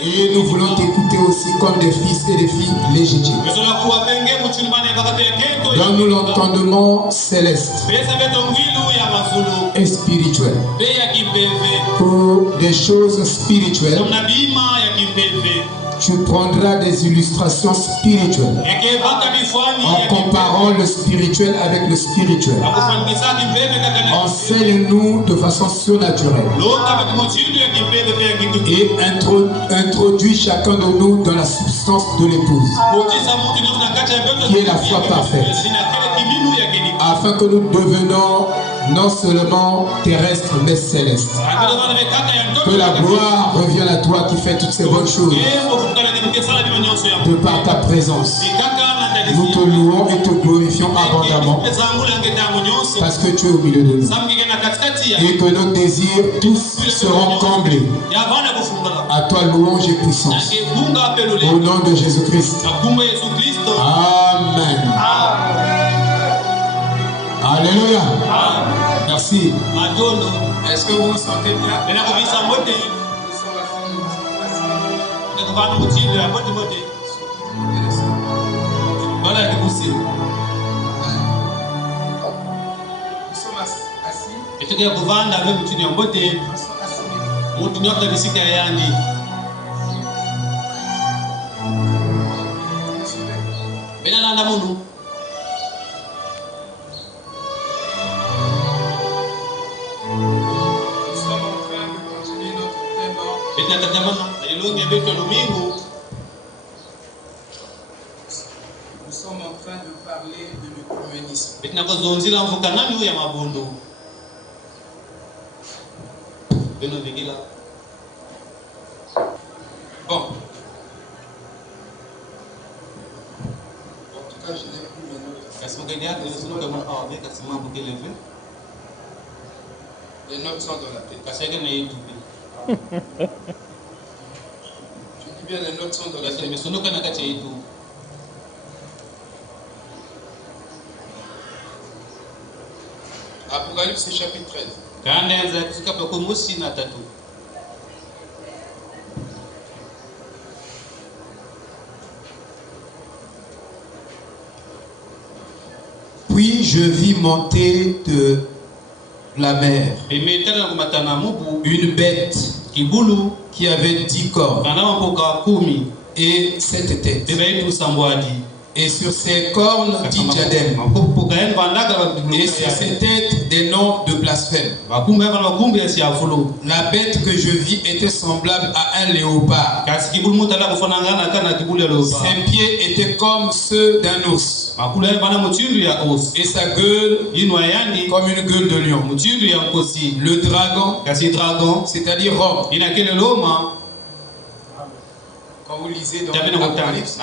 Et nous voulons t'écouter aussi comme des fils et des filles légitimes. Donne-nous l'entendement céleste et spirituel pour des choses spirituelles. Tu prendras des illustrations spirituelles en comparant le spirituel avec le spirituel. Enseigne-nous de façon surnaturelle et introduis chacun de nous dans la substance de l'épouse, qui est la foi parfaite, afin que nous devenions non seulement terrestres mais célestes. Que la gloire revienne à toi qui fais toutes ces bonnes choses de par ta présence. Nous te louons et te glorifions abondamment parce que tu es au milieu de nous et que nos désirs tous seront comblés. À toi louange et puissance au nom de Jésus-Christ. Amen. Alléluia. Merci. Est-ce que vous vous sentez bien? Voilà, nous sommes assis. Et tu es couvert avec le tunion beauté. Mon tunion de visite à Yandi. Mais là, nous sommes en train de continuer notre thème. Et nous sommes en train de parler de l'œcuménisme. Bon. En tout cas, je n'ai plus mes notes. Les notes sont dans la tête. Tu dis bien les notes sont dans la tête. Apocalypse chapitre 13. Puis je vis monter de la mer une bête qui avait 10 cornes et 7 têtes. Et sur ses cornes 10 diadèmes. Et sur ses têtes des noms de blasphème. La bête que je vis était semblable à un léopard. Ses pieds étaient comme ceux d'un ours. Et sa gueule comme une gueule de lion. Le dragon, c'est-à-dire Rome. Quand vous lisez dans l'Apocalypse,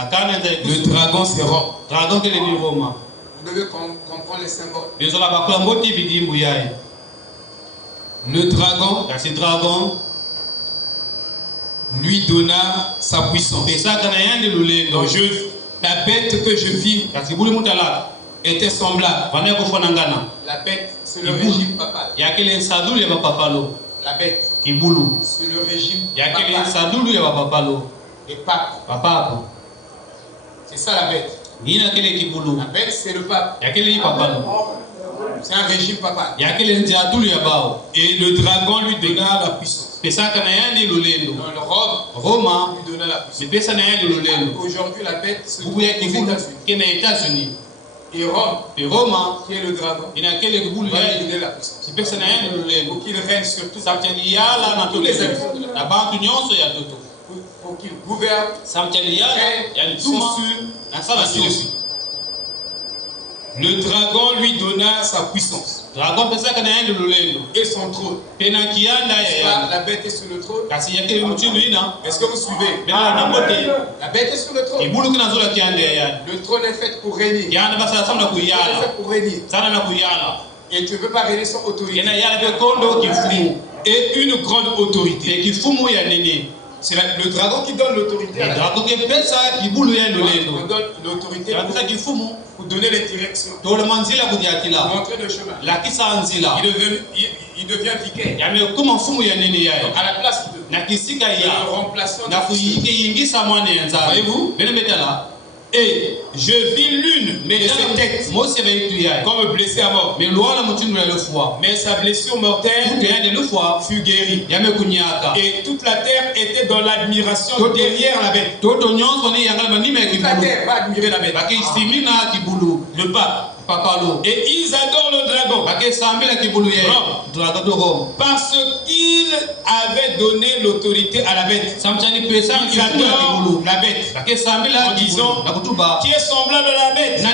le dragon c'est Rome. Vous devez comprendre les symboles. Le dragon lui donna sa puissance. Donc la bête que je vis était semblable. La bête c'est le régime papal. La bête c'est le régime papal. Et pape. C'est ça la bête. La bête c'est le pape. C'est un régime papal. Et le dragon lui donna la puissance. Dans le Rome lui donna la puissance. Aujourd'hui la bête se trouve aux États-Unis. Et Rome, qui est le dragon, va lui donner la puissance. Pour qu'il règne sur tous les habitants. Pour qu'il gouverne, le dragon lui donna sa puissance et son trône. La bête est sur le trône. Est-ce que vous suivez? La bête est sur le trône. Le trône est fait pour régner. Et tu ne veux pas régner sans autorité. Et une grande autorité. C'est le dragon qui donne l'autorité. On donne l'autorité pour donner les directions. Montrer le chemin. Il devient vicaire. Donc à la place de le remplaçant de voyez-vous? Et je vis l'une de ses têtes comme blessée à mort. Mais sa blessure mortelle fut guérie. Et toute la terre était dans l'admiration derrière la bête. Toute la terre va admirer la bête. Le pape. Et ils adorent le dragon. Parce qu'il avait donné l'autorité à la bête. Ils adorent la bête. En disant, qui est semblable à la bête.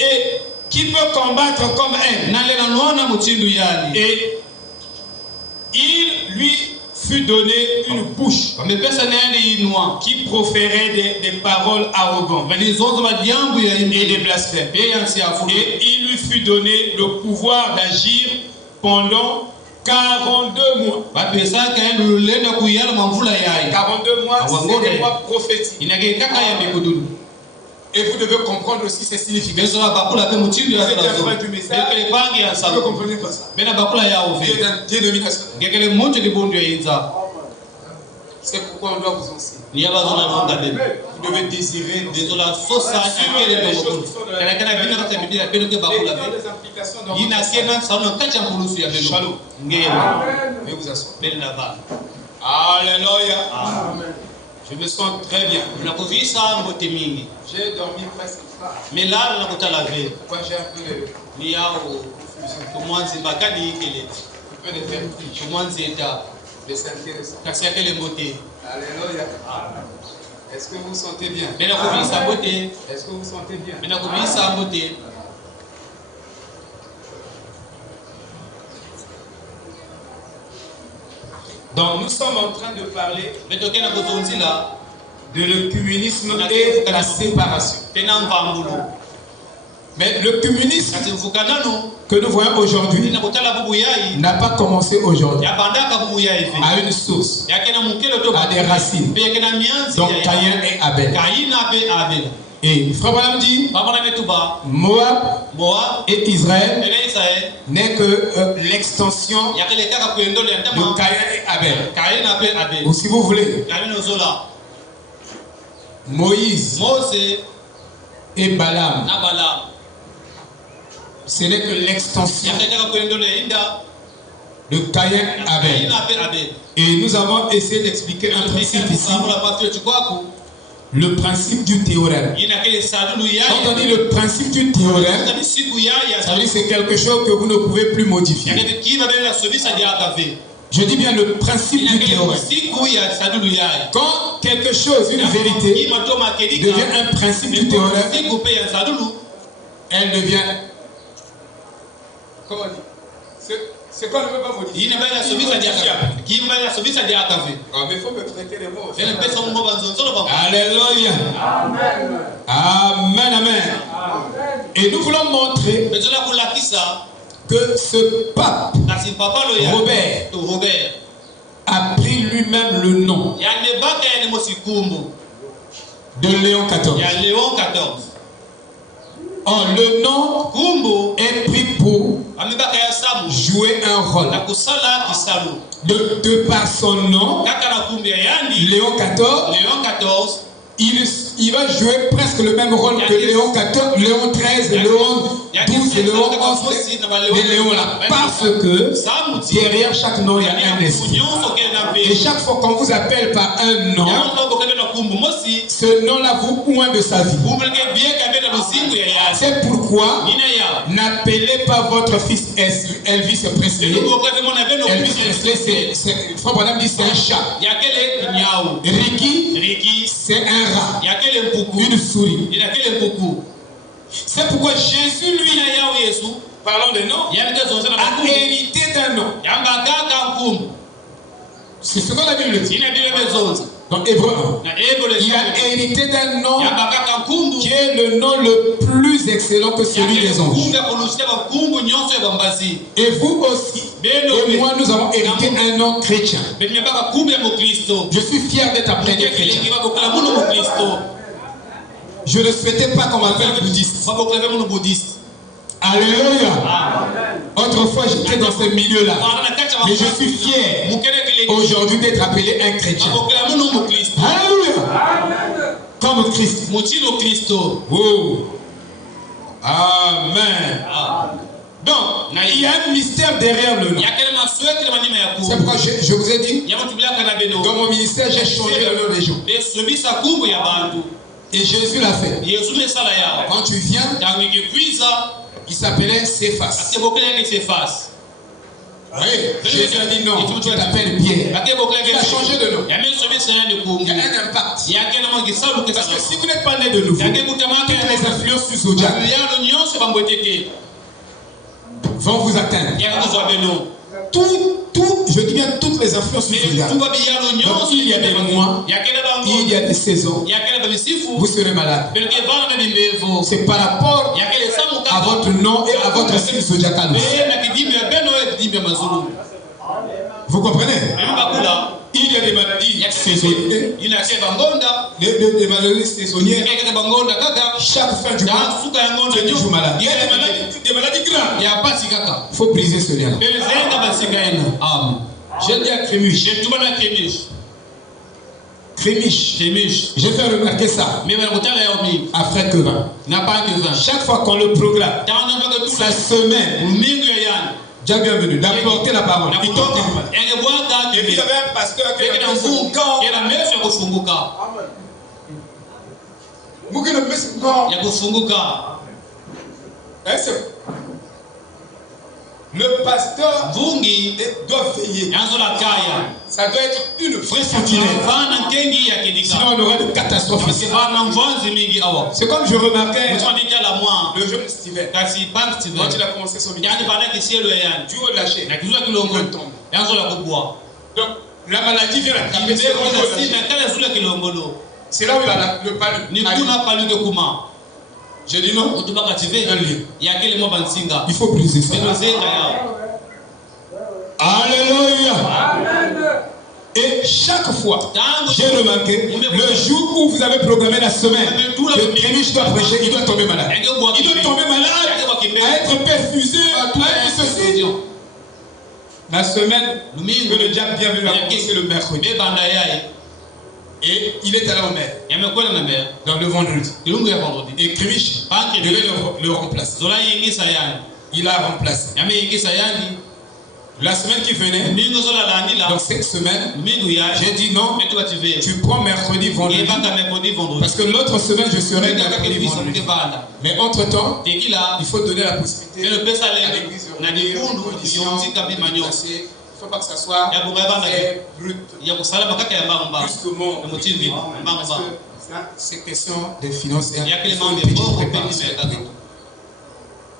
Et qui peut combattre comme elle. Et il lui fut donné une bouche qui proférait des paroles arrogantes et des blasphèmes. Et il lui fut donné le pouvoir d'agir pendant 42 mois. 42 mois, c'est des mois prophétiques. Et vous devez comprendre aussi ses significations. Vous êtes un frère du message. Vous ne comprenez pas ça. Dieu dénomination. C'est pourquoi on doit vous enseigner. Vous devez désirer des implications dans Shalom. Et vous asseoir. Alléluia. Je me sens très bien. J'ai dormi presque pas. Pourquoi j'ai un peu de vertige. Mais c'est intéressant. Alléluia. Est-ce que vous vous sentez bien? Est-ce que vous vous sentez bien? Donc nous sommes en train de parler de l'œcuménisme et la séparation. Mais le communisme que nous voyons aujourd'hui n'a pas commencé aujourd'hui. À une source, à des racines. Donc Caïn et Abel. Et Frère Branham dit Moab et Israël n'est que l'extension de Caïn et Abel. Ou si vous voulez, Moïse et Balaam, ce n'est que l'extension de Caïn et Abel. Et nous avons essayé d'expliquer un principe ici. Le principe du théorème. Quand on dit le principe du théorème, ça veut dire que c'est quelque chose que vous ne pouvez plus modifier. Je dis bien le principe du théorème. Quand quelque chose, une vérité, devient un principe du théorème, elle devient... Comment on dit? C'est quoi ne peut pas modifier? Ah, mais il faut me traiter les mots. Alléluia. Amen. Amen, amen. Et nous voulons montrer que ce pape, Robert, a pris lui-même le nom de Léon XIV. Oh, le nom est pris pour jouer un rôle. De par son nom, Léon XIV, il va jouer presque le même rôle que Léon XIV, Léon XIII, Léon XII, Léon XI et Léon là. Parce que derrière chaque nom, il y a un esprit. Et chaque fois qu'on vous appelle par un nom, ce nom-là vous oint de sa vie. C'est pourquoi n'appelez pas votre fils Elvis Presley. Elvis Presley, Frère Branham dit c'est un chat. Ricky, c'est un rat. Une souris. C'est pourquoi Jésus, lui, parlant de nom, a hérité d'un nom. C'est ce que la Bible dit. Dans Hébreu 1, il a hérité d'un nom qui est le nom le plus excellent que celui des anges. Et vous aussi, et moi, nous avons hérité un nom chrétien. Je suis fier d'être appelé chrétien. Je ne souhaitais pas qu'on m'appelle bouddhiste. Alléluia. Autrefois, j'étais dans ce milieu-là. Mais je suis fier aujourd'hui d'être appelé un chrétien. Alléluia. Comme Christ. Oh. Amen. Donc, il y a un mystère derrière le nom. C'est pourquoi je vous ai dit, dans mon ministère, j'ai changé le nom des gens. Et Jésus l'a fait. Quand tu viens, il s'appelait Céphas. Oui, Jésus a dit non, tu t'appelles Pierre. Il a changé de nom. Il y a un impact. Parce que si vous n'êtes pas né de nouveau, toutes les influences du zodiaque vont vous atteindre. Je dis bien toutes les influences du zodiaque. Donc il y a des mois, il y a des saisons, vous serez malade. C'est par rapport à votre nom et à votre signe zodiacal. Vous comprenez? Il y a des maladies saisonnières. Des maladies saisonnières. Chaque fin du mois, tu es toujours malade. Il y a des maladies graves. Il faut briser ce lien. J'ai dit à Crémiche. J'ai fait remarquer ça. À Frère Kevin. Chaque fois qu'on le proclame, sa semaine, Dieu bienvenue, d'apporter la parole. Il tombe du mal. Et puis il y avait un pasteur qui est le pasteur doit veiller. Ça doit être une vraie sentinelle. Sinon on aura des catastrophes. C'est comme je remarquais le jeune Steven. Quand il a commencé son ministère, Dieu l'a lâché. Il tombe. Donc la maladie vient l'attraper. C'est là où il a le palu. J'ai dit non. Il faut briser ça. Alléluia. Et chaque fois, j'ai remarqué, le jour où vous avez programmé la semaine, que Crémiche doit prêcher, il doit tomber malade. Il doit tomber malade, à être perfusé, à être ceci. La semaine, que le diable vient venir c'est le mercredi. Et il est allé en mer. Donc le vendredi. Et Crémiche devait le remplacer. Il a remplacé. La semaine qui venait, donc cette semaine, j'ai dit non, tu prends mercredi, vendredi. Parce que l'autre semaine, je serai mercredi, vendredi. Mais entre-temps, il faut donner la possibilité à l'église de il ne faut pas que ça soit brut. Brusquement. Parce que c'est question des finances.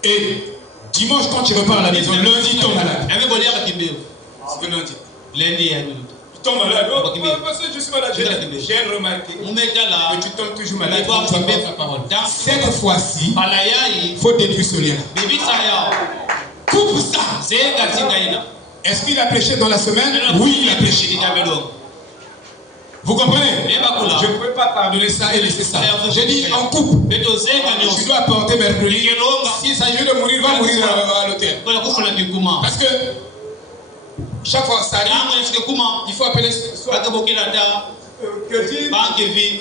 Et dimanche, quand tu repars à la maison, lundi, tu tombes malade. Lundi. Tu tombes malade. Je suis malade. J'ai remarqué que tu tombes toujours malade. Cette fois-ci, il faut détruire ce lien. Coupe ça. Est-ce qu'il a prêché dans la semaine? Oui, il a prêché. Vous comprenez? Je ne peux pas pardonner ça et laisser ça. J'ai dit en coupe. Tu dois apporter mercredi. S'il s'agit de mourir, va mourir à l'hôtel. Parce que chaque fois ça arrive, il faut appeler soit Kevin,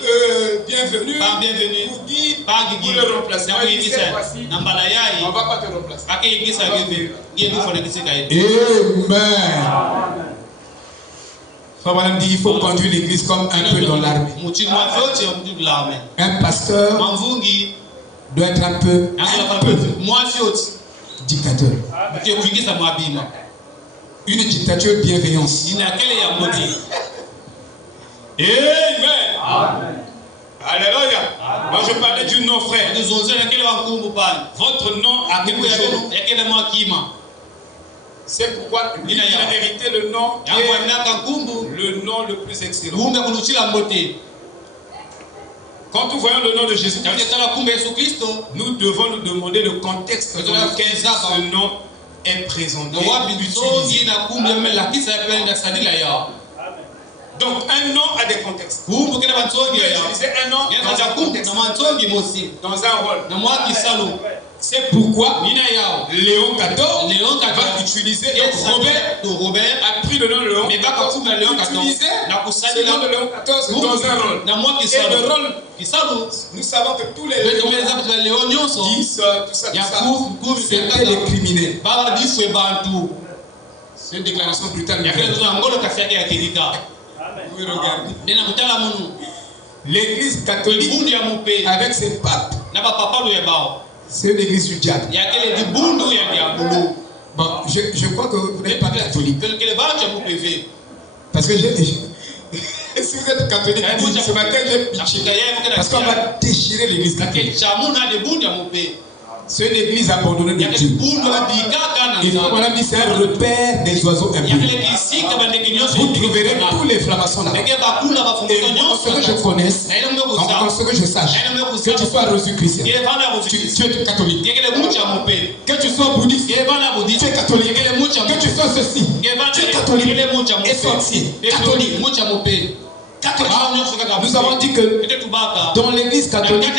bienvenue, pour Guy, pour le remplacer. On ne va pas te remplacer. Amen. Madame dit il faut conduire l'église comme un peu dans l'armée. Un pasteur doit être un peu dictateur. Une dictature de bienveillance. Amen. Alléluia. Moi je parlais du nom, frère. Votre nom a quelque chose. C'est pourquoi il a hérité le nom qui est le nom le plus excellent. Quand nous voyons le nom de Jésus, nous devons nous demander le contexte dans lequel ce nom est présenté. Donc un nom a des contextes. Vous utilisez un nom dans un contexte, dans un rôle. C'est pourquoi Léon XIV va utiliser Robert a pris le nom de Léon XIV utiliser ce nom de Léon XIV dans un rôle. Et le rôle, nous savons que tous les Léons, 10, tout ça, c'était des criminels. C'est une déclaration brutale. Vous regardez. L'église catholique avec ses papes, c'est une église du diable. Bon, je crois que vous n'êtes pas catholique. Parce que si vous êtes catholique, ce matin j'ai pitié. Parce qu'on va déchirer l'église catholique. C'est une église abandonnée de Dieu. Et on a dit c'est un repère des oiseaux impurs. Vous trouverez tous les flamasons là. Et en ce que je connaisse, en ce que je sache, que tu sois reçu chrétien, tu es catholique. Que tu sois bouddhiste, tu es catholique. Que tu sois ceci, tu es catholique. Et sorcier, catholique. Nous avons dit que dans l'église catholique,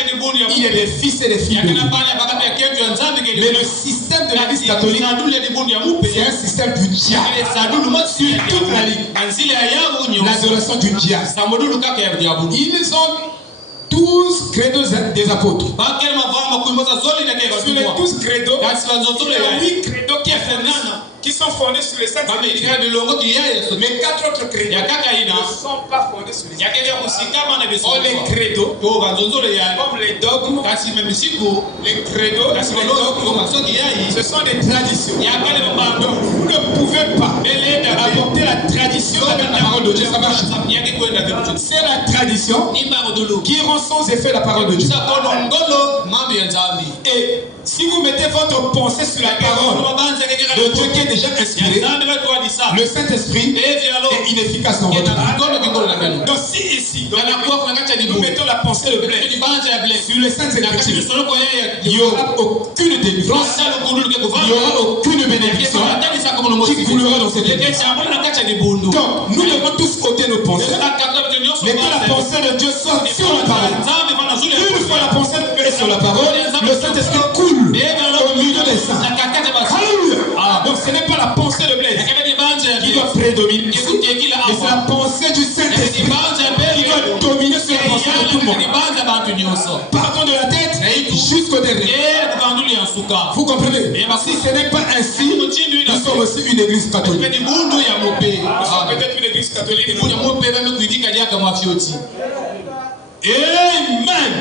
il y a des fils et des filles de Dieu. Mais le système de l'église catholique, c'est un système du diable. Sur toute la ligne, l'adoration du diable. Ils ont 12 credos des apôtres. Sur les 12 credos, il y a 8 credos qui sont fondés sur les 5 Écritures. Mais 4 autres credos ne sont pas fondés sur les Écritures. Or les credos, comme les dogmes, les credos, ce sont des traditions. Donc vous ne pouvez pas apporter la tradition avec la parole de Dieu. Ça marche. C'est la tradition qui rend sans effet la parole de Dieu. Et si vous mettez votre pensée sur la parole de Dieu qui est déjà inspiré, le Saint-Esprit est inefficace dans votre âme. Donc si ici, nous mettons la pensée de Blaise sur les Saintes Écritures, il n'y aura aucune délivrance, il n'y aura aucune bénédiction qui coulera dans cette église. Donc nous devons tous ôter nos pensées, mais que la pensée de Dieu soit sur la parole. Une fois la pensée de Dieu est sur la parole, le Saint-Esprit coule au milieu des saints. Alléluia. Donc ce n'est pas la pensée de Blaise qui doit prédominer, mais c'est la pensée du Saint-Esprit qui doit dominer sur la pensée de tout le monde. Partons de la tête jusqu'au dernier. Vous comprenez? Si ce n'est pas ainsi, nous sommes aussi une église catholique. Nous sommes peut-être une église catholique. Amen.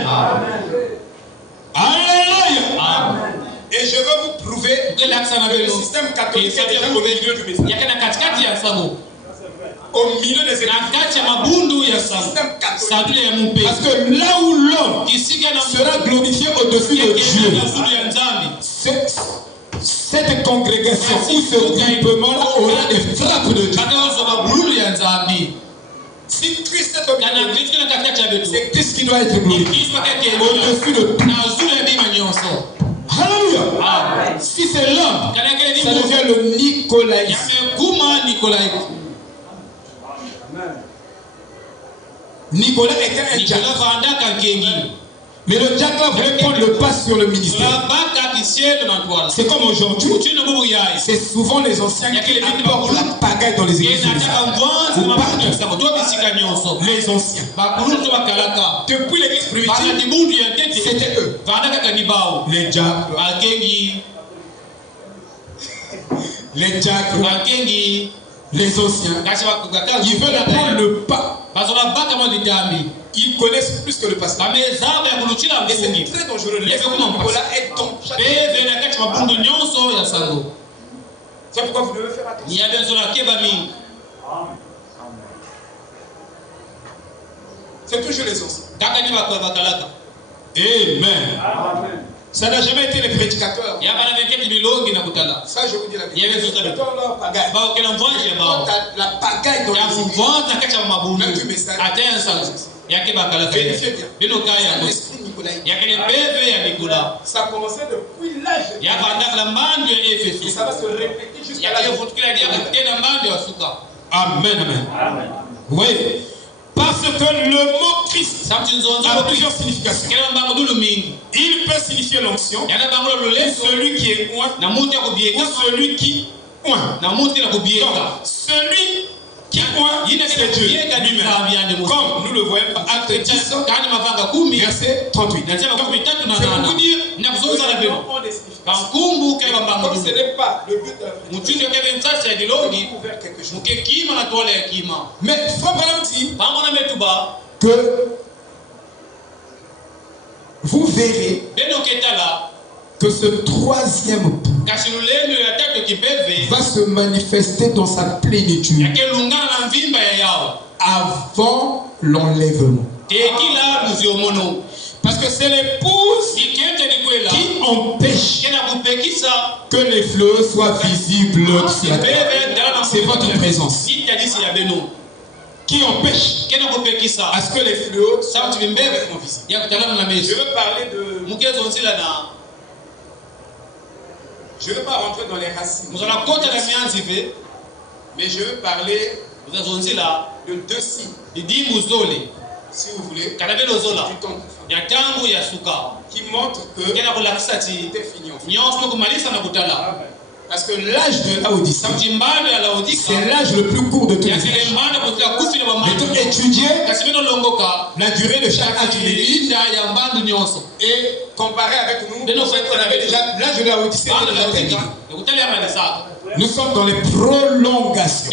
Alléluia. Et je veux vous prouver que le système catholique est déjà au milieu du message. Au milieu des églises. Parce que là où l'homme sera glorifié au-dessus de Dieu, cette congrégation ou ce groupement aura des frappes de Dieu. Si Christ est au milieu, c'est Christ qui doit être glorifié au-dessus de tout. Alléluia. Si c'est l'homme, ça devient le nicolaïsme. Nicolas était un diacre. Mais le diacre voulait prendre le pas sur le ministère. C'est comme aujourd'hui, c'est souvent les anciens qui apportent la pagaille dans les églises. Les anciens. Depuis l'église primitive, c'était eux. Les diacres. Les diacres. Les anciens. Ils veulent prendre le pas. Ils connaissent plus que le pasteur. Et c'est très dangereux. Nicolas est donc c'est pourquoi vous devez faire attention. C'est toujours les anciens. Amen. Ça n'a jamais été les prédicateurs. Ça, je vous dis la vérité. La pagaille dans les même du message. Vérifiez bien. L'esprit nicolaïque. Ça a commencé depuis l'âge. Et ça va se répéter jusqu'à la Amen. Oui. Parce que le mot Christ a plusieurs significations. Il peut signifier l'onction, ou celui qui est oint, ou celui qui oint. Donc, celui qui oint, c'est Dieu lui-même. Comme nous le voyons dans Acte 10, verset 38. C'est pour vous dire que comme ce n'est pas le but de la découvert quelque chose. Mais Frère Branham dit que vous verrez que ce troisième va se manifester dans sa plénitude avant l'enlèvement. Parce que c'est l'épouse qui empêche que les fleurs soient visibles sur la terre. C'est votre présence qui empêche à ce que les fleurs soient visibles. Je veux parler de... Je ne veux pas rentrer dans les racines. Mais je veux parler de deux signes. Si vous voulez, du temps qui montre que c'était fini en fait. Parce que l'âge de Laodicée, c'est l'âge le plus court de tous les âges. Mais tout étudier la durée de chaque âge de l'Église et comparer avec nous, on avait déjà l'âge de Laodicée était déjà terminé. Nous sommes dans les prolongations.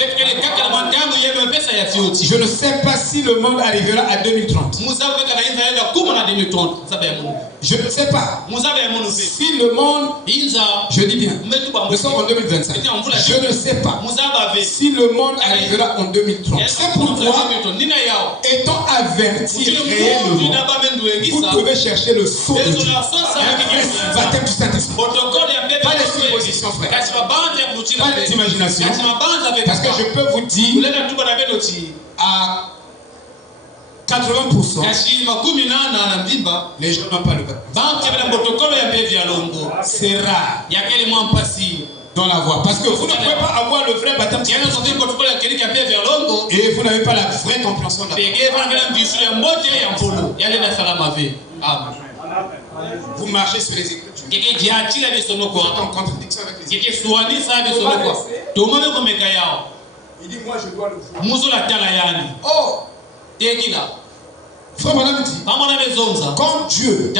Je ne sais pas si le monde arrivera à 2030. Je ne sais pas si le monde, je dis bien, nous sommes en 2025. Je ne sais pas si le monde arrivera en 2030. C'est pourquoi, étant averti réellement, vous devez chercher le sceau de Dieu. Un baptême du Saint-Esprit. Pas les suppositions, frère. Pas les imaginations. Parce que je peux vous dire à 80%, les gens n'ont pas le baptême. C'est rare dans la voie. Parce que vous ne pouvez pas avoir le vrai baptême et vous n'avez pas la vraie compréhension de la parole. Vous marchez sur les Écritures. Vous êtes en contradiction avec les Écritures. Il dit, moi je dois le voir. Oh! Frère Branham dit, quand Dieu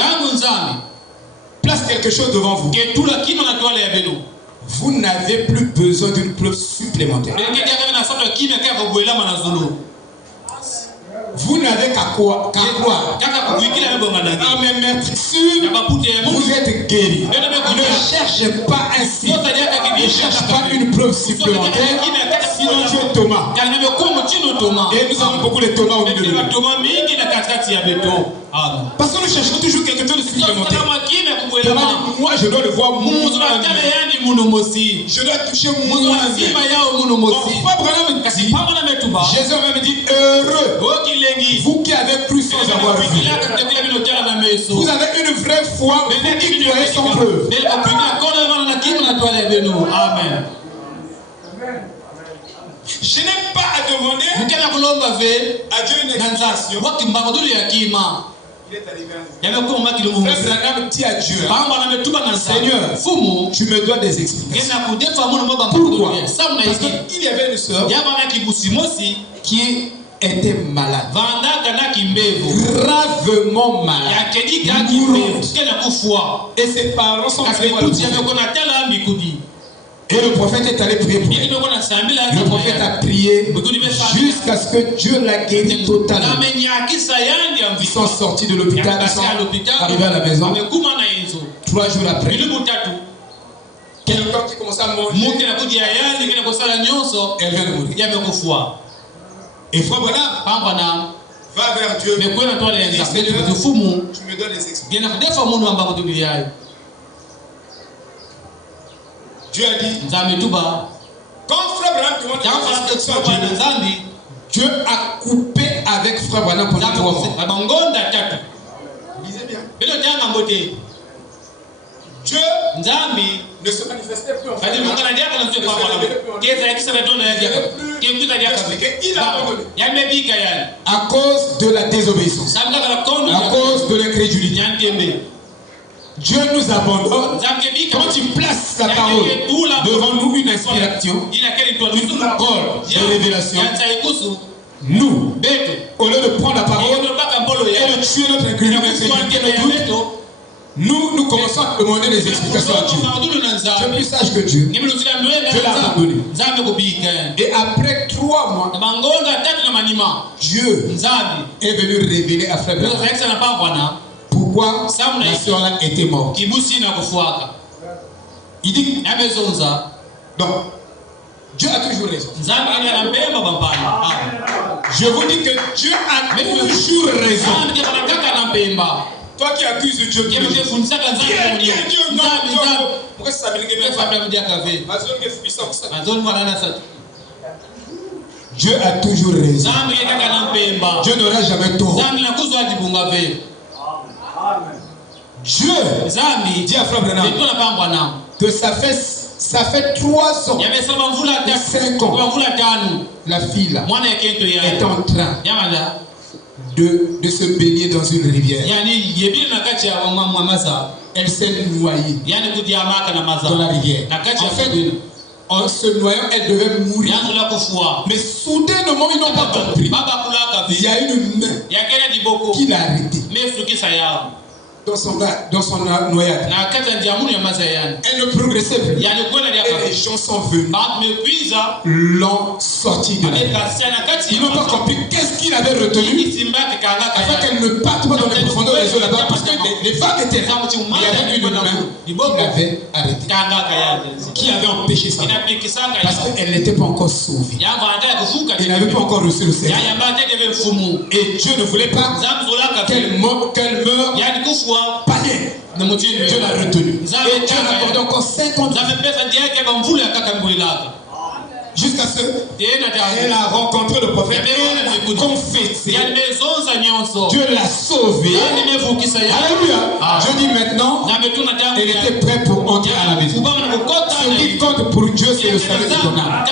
place quelque chose devant vous, vous n'avez plus besoin d'une preuve supplémentaire. Vous n'avez qu'à croire. À me mettre sûr, vous êtes guéri. Ne cherchez pas ainsi. Ne cherchez pas une preuve supplémentaire. Sinon tu es Thomas. Et nous avons beaucoup de Thomas au milieu de nous. Parce que nous cherchons toujours quelque chose de supplémentaire. Thomas dit, moi je dois le voir moi-même. Je dois toucher moi-même. Jésus a même dit, heureux vous qui avez cru sans avoir vu. Vous avez une vraie foi, mais vous qui croyez sans preuve. Amen. Je n'ai pas à demander à Dieu une explication. Il est arrivé un frère Branham dit à Dieu, Seigneur, tu me dois des explications. Pourquoi? Parce qu'il y avait une sœur qui était malade, gravement malade, et ses parents sont allés voir le prophète. Et le prophète est allé prier pour elle. Le prophète a prié jusqu'à ce que Dieu l'a guéri totalement. Ils sont sortis de l'hôpital, ils sont arrivés à la maison. 3 jours après, quelqu'un qui commençait à manger, elle vient de mourir. Et Frère Branham va vers Dieu. Il dit, Seigneur, tu me donnes les explications. Dieu a dit, quand Frère Branham demande des explications à Dieu, Dieu a coupé avec Frère Branham pendant 3 mois. Lisez bien. Dieu ne se manifestait plus en fait. Il a abandonné. À cause de la désobéissance. désobéissance, à cause de l'incrédulité. Dieu nous abandonne quand tu places la parole devant nous, une inspiration, une parole de révélation. Nous, au lieu de prendre la parole et de tuer notre incrédulité, nous commençons à demander des explications à Dieu. Tu es plus sage que Dieu. Dieu l'a abandonné. Et après 3 mois, Dieu est venu révéler à Frère Branham pourquoi la soeur là était morte. Il dit, donc, Dieu a toujours raison. Je vous dis que Dieu a toujours raison. Toi qui accuses Dieu, pourquoi ça Dieu a toujours raison. Dieu n'aura jamais tort. Dieu dit à Frère Branham que ça fait 3 ans, 5 ans, la fille là est en train de se baigner dans une rivière. Elle s'est noyée dans la rivière. En fait, en se noyant, elle devait mourir. Mais soudainement, ils n'ont pas compris. Il y a une main qui l'a arrêté dans son noyade. Elle ne progressait plus. Et les gens sont venus, l'ont sorti de la rivière. Ils n'ont pas compris qu'est-ce qu'il avait retenu afin qu'elle ne parte pas dans les profondeurs des eaux là-bas, parce que les vagues étaient là. Il y avait une main qui l'avait arrêté, qui avait empêché ça, parce qu'elle n'était pas encore sauvée. Elle n'avait pas encore reçu le Seigneur. Et Dieu ne voulait pas qu'elle meure païenne. Dieu l'a retenu. Et Dieu l'a accordé encore 50 ans. Jusqu'à ce qu'elle a rencontré le prophète et elle a confessé. Dieu l'a sauvée. Alléluia. Je dis maintenant, elle était prête pour entrer à la maison. Ce qui compte pour Dieu, c'est le salut de ton âme.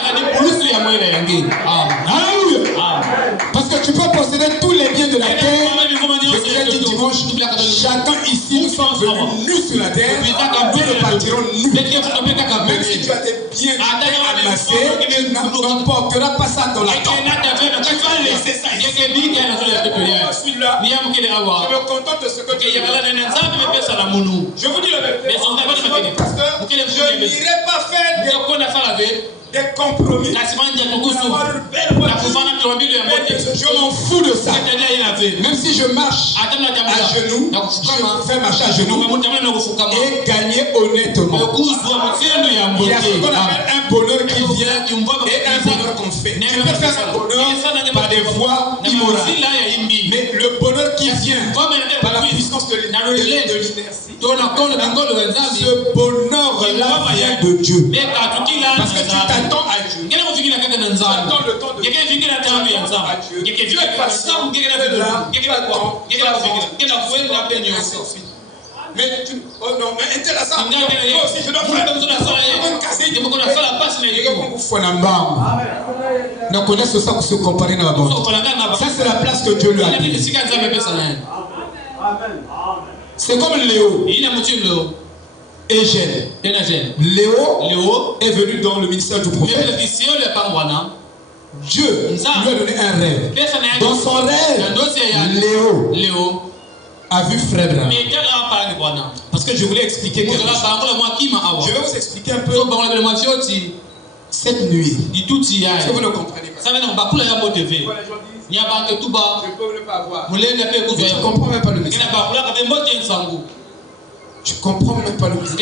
Alléluia. Parce que tu peux posséder tous les biens de la terre. Le lundi, dimanche, chacun ici, nous sommes venus nus sur la terre. Nous repartirons nus. Même si tu as des biens amassés, tu n'emporteras pas ça dans la tombe. Tu vas laisser ça ici. Celui-là, je me contente de ce que tu veux. Je vous dis le même. Parce que je n'irai pas faire des compromis. Je m'en fous de ça. Même si je marche à genoux, je fais marcher à genoux et gagner honnêtement. Il y a ce qu'on appelle un bonheur qui vient et un bonheur qu'on fait. Tu peux faire un bonheur par des voies immorales. Mais le bonheur qui vient par la puissance de l'inertie, ce bonheur-là vient de Dieu. Parce que tu t'attends à Dieu. Tu attends le temps de Dieu. Dieu est patient. Mais tu... Oh non, mais intéressant. Moi aussi, je dois faire. Nous connaissons ça pour se comparer dans la bande. Ça, c'est la place que Dieu lui a donnée. C'est comme Léo. Et Gênes. Léo est venu dans le ministère du prophète. Dieu lui a donné un rêve. Dans son rêve, Léo a vu Frère Branham. Parce que je voulais expliquer quelque chose. Je vais vous expliquer un peu cette nuit. Est-ce que vous ne comprenez pas? Je peux ne pas voir. Mais je ne comprends même pas le message. Je comprends même pas le message.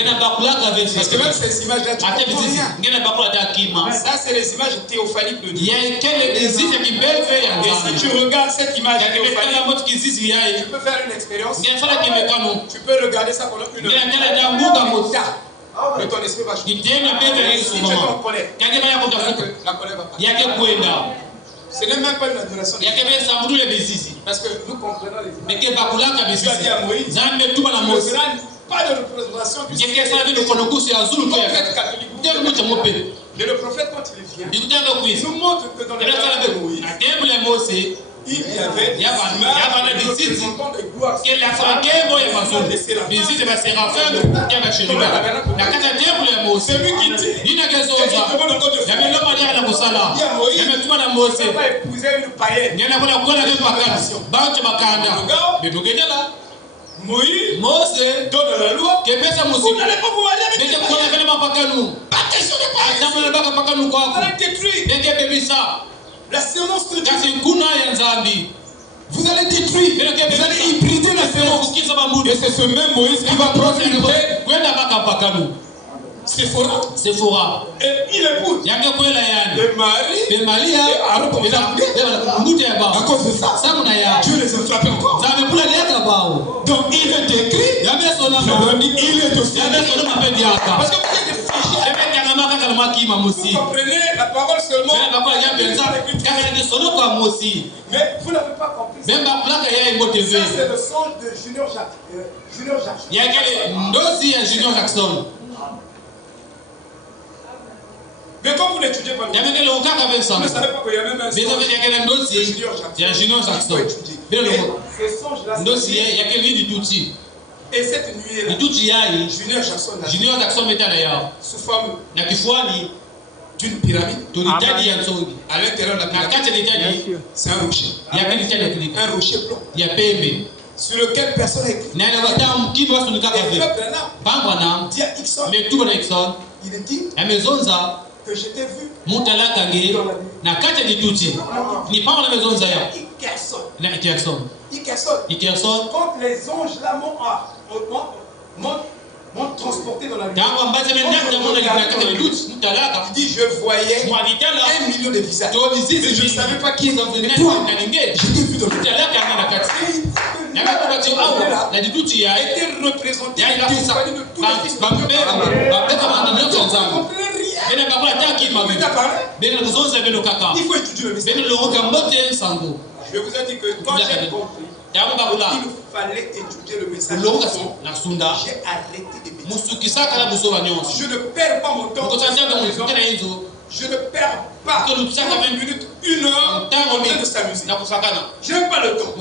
Parce que même ces images-là, tu comprends rien. Ça, c'est les images théophaniques de Dieu. Et si tu regardes cette image théophanique, tu peux faire une expérience. Tu peux regarder ça pendant 1 heure. Mais ton esprit va changer. Si tu es en colère, la colère va passer. Ce n'est même pas une adoration. Parce que nous comprenons les images. Tu as dit à Moïse, pas de représentation du Seigneur. Mais le prophète, quand il vient, il nous montre que dans le temple de Moïse, il y avait des visite que la franquebo ya mazulu visite ba séraphin ya ba chérubin na kata temple ya Mose nina kezonza ya meloma ya na kusala ya metuma na Mose ngena bona kona ke bakana bantu bakanda bebogedela Mose donne la loi que pesa musique vous n'allez pas vous marier avec des païens pas question de païens vous allez détruire la sémence de Dieu. Vous allez détruire, vous allez hybrider la sémence. Et c'est ce même Moïse qui va profiter. Sephora. Et il épouse le mari et Aaron. À cause de ça, Dieu les a frappés encore. Donc il est écrit, il est aussi écrit. Parce que vous êtes des fichiers. Vous comprenez la parole seulement. Mais vous n'avez pas compris. Ça c'est le songe de Junior Jackson. Mais quand vous n'étudiez pas, vous ne savez pas qu'il y a même un songe de Junior Jackson. Et ce songe-là, et cette nuit-là, Junior Jackson sous forme d'une pyramide à l'intérieur de la pyramide, c'est un rocher. Un rocher blanc sur lequel personne n'a écrit. Et dit à Ixon, il dit que je t'ai vu Ikerson, quand les anges là m'ont transporté dans la nuit. Il dit je voyais 1 million de visages. Mais je ne savais pas qui ils ont venu. Toi, je t'ai vu dans le a été représenté de tous les fils de Dieu. Il faut étudier le mystère. Je vous ai dit que quand j'ai compris il fallait étudier le message, j'ai arrêté de méditer. Je ne perds pas mon temps. Je ne perds pas 30 minutes, 1 heure en train de s'amuser. Je n'ai pas le temps.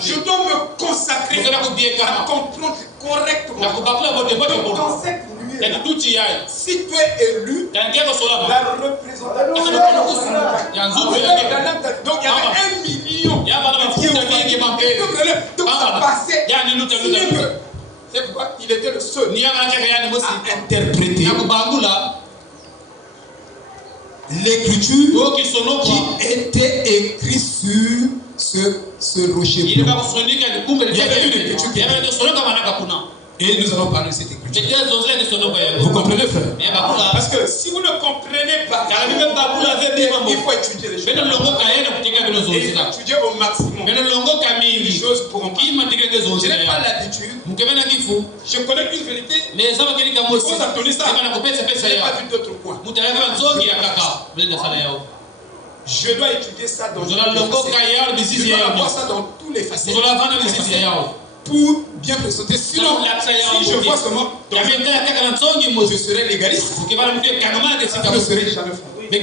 Je dois me consacrer à comprendre correctement. Donc dans cette nuit, si tu es élu, la représentation. Donc il y avait 1 million. Donc ça passait. C'est pourquoi il était le seul à interpréter l'écriture qui était écrite sur ce rocher blanc. Il y avait une écriture qui et nous allons parler de cette écriture. Vous comprenez, frère? Parce que si vous ne comprenez pas, il faut étudier les choses. Et étudier au maximum. Les choses pourront pas. Je n'ai pas l'habitude. Je connais une vérité. Il faut s'attendre ça. Je n'ai pas vu d'autres points. Je dois étudier ça dans tous les facettes. Je dois avoir ça dans tous les facettes. Pour bien présenter. Sinon, si je vois seulement, je serai légaliste. Je ne serai jamais franc. Mais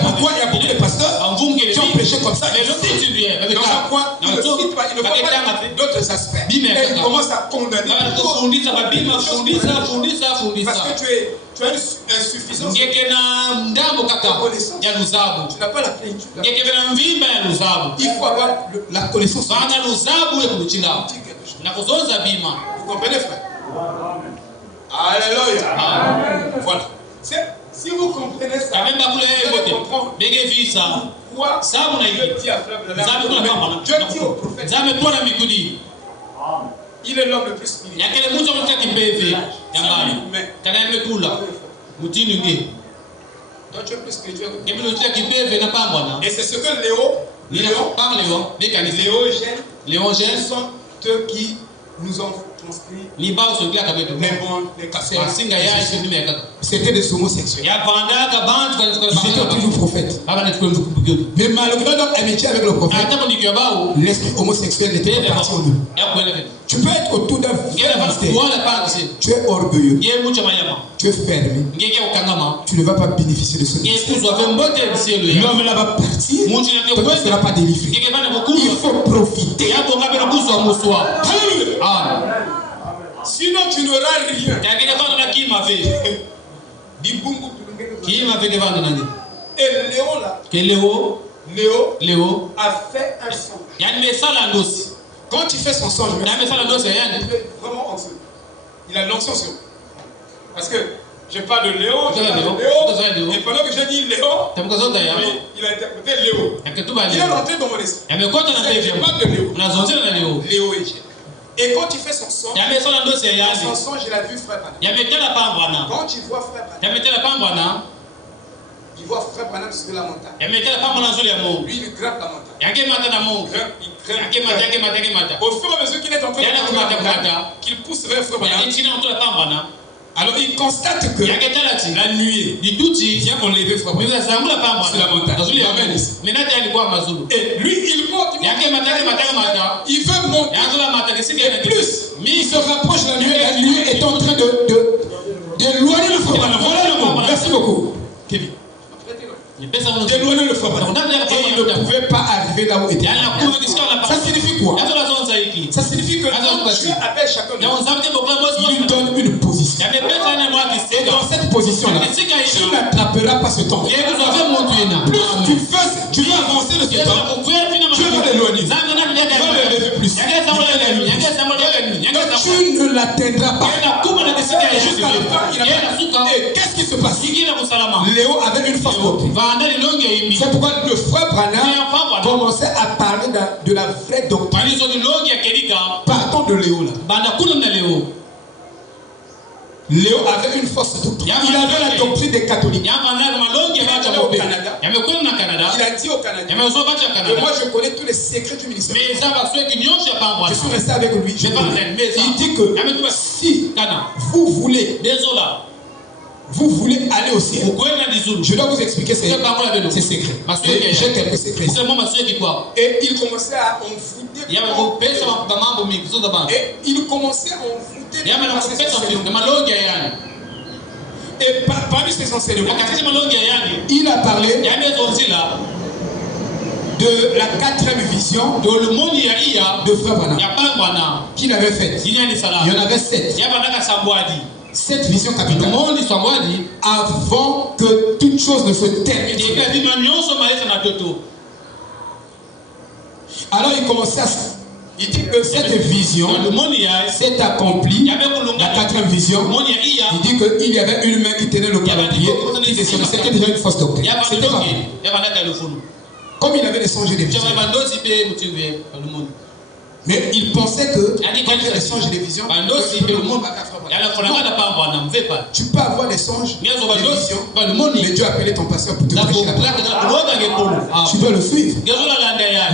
pourquoi il y a beaucoup de pasteurs qui ont prêché comme ça? Dans un point, ils ne citent pas, ils ne voient pas d'autres aspects. Et ils commencent à condamner. Parce que tu as une insuffisance de connaissance. Tu n'as pas la plénitude. Il faut avoir la connaissance. Vous comprenez, frère? Alléluia. Voilà. Si vous comprenez ça, vous allez comprendre pourquoi Dieu dit à frère Branham, Dieu dit au prophète, il est l'homme le plus spirituel. Donc tu es plus spirituel. Et c'est ce que Léogène sont eux qui nous ont transcrit les bandes, les cassettes. C'était des homosexuels. Ils étaient toujours prophètes. Mais malgré notre amitié avec le prophète, l'esprit homosexuel n'était pas parti en nous. Tu peux être autour d'un ministère. Tu es orgueilleux. Tu es fermé. Tu ne vas pas bénéficier de ce ministère. L'homme là va partir. Tu ne seras pas délivré. Il faut profiter Sinon, tu n'auras rien. Et Léo a fait un songe. Quand il fait son songe, il est vraiment en dessous. Il a l'onction sur lui. Parce que je parle de Léo, et pendant que je dis Léo, il a interprété Léo. Il est rentré dans mon esprit. Je parle de Léo. Léo et Jésus. Et quand il fait son songe, il a vu Frère Branham. Quand il voit Frère Branham, il voit Frère Branham sur la montagne. Lui, il grimpe la montagne. Il grimpe. Au fur et à mesure qu'il est en train de grimper la montagne, qu'il pousse vers Frère Branham, alors il constate que la nuée vient enlever Frère Branham sur la montagne. Et lui, il monte. Il veut monter. Et plus, il se rapproche de la nuée est en train d'éloigner le Frère Branham. Voilà le mot. Merci beaucoup, Kevin. D'éloigner le Frère Branham. Et il ne pouvait pas arriver là où il était. Ça signifie quoi? Ça signifie que Dieu appelle chacun de nous. Il lui donne une position. Et dans cette position-là, tu n'attraperas pas ce temps. Plus tu vas avancer de ce temps, Dieu va l'éloigner. Il va l'élever plus. Donc tu ne l'atteindras pas. Et jusqu'à la fin, il a dit, qu'est-ce qui se passe? Léo avait une force doctrine. C'est pourquoi le Frère Branham commençait à parler de la vraie doctrine. Partons de Léo là. Léo avait une force doctrine. Il avait la doctrine des catholiques. Il est au Canada. Il a dit au Canada. Et moi je connais tous les secrets du ministère. Je suis resté avec lui. Il dit que si vous voulez aller au ciel, je dois vous expliquer ces secrets. J'ai quelques secrets. Et il commençait à envoûter. Et il commençait à envoûter. Et parmi ces enseignements, il a parlé de la 4e vision de Frère Branham qu'il avait faite. Il y en avait 7. Cette vision capitale avant que toute chose ne se termine. Alors il commençait à... Il dit que cette vision s'est accomplie, la 4e vision. Il dit qu'il y avait une main qui tenait le calendrier. C'était déjà une fausse doctrine. Comme il avait des songes et des visions. Mais il pensait que quand il y a des songes et des visions, tu peux avoir des songes, des visions, mais Dieu a appelé ton pasteur pour te prêcher la parole. Tu dois le suivre.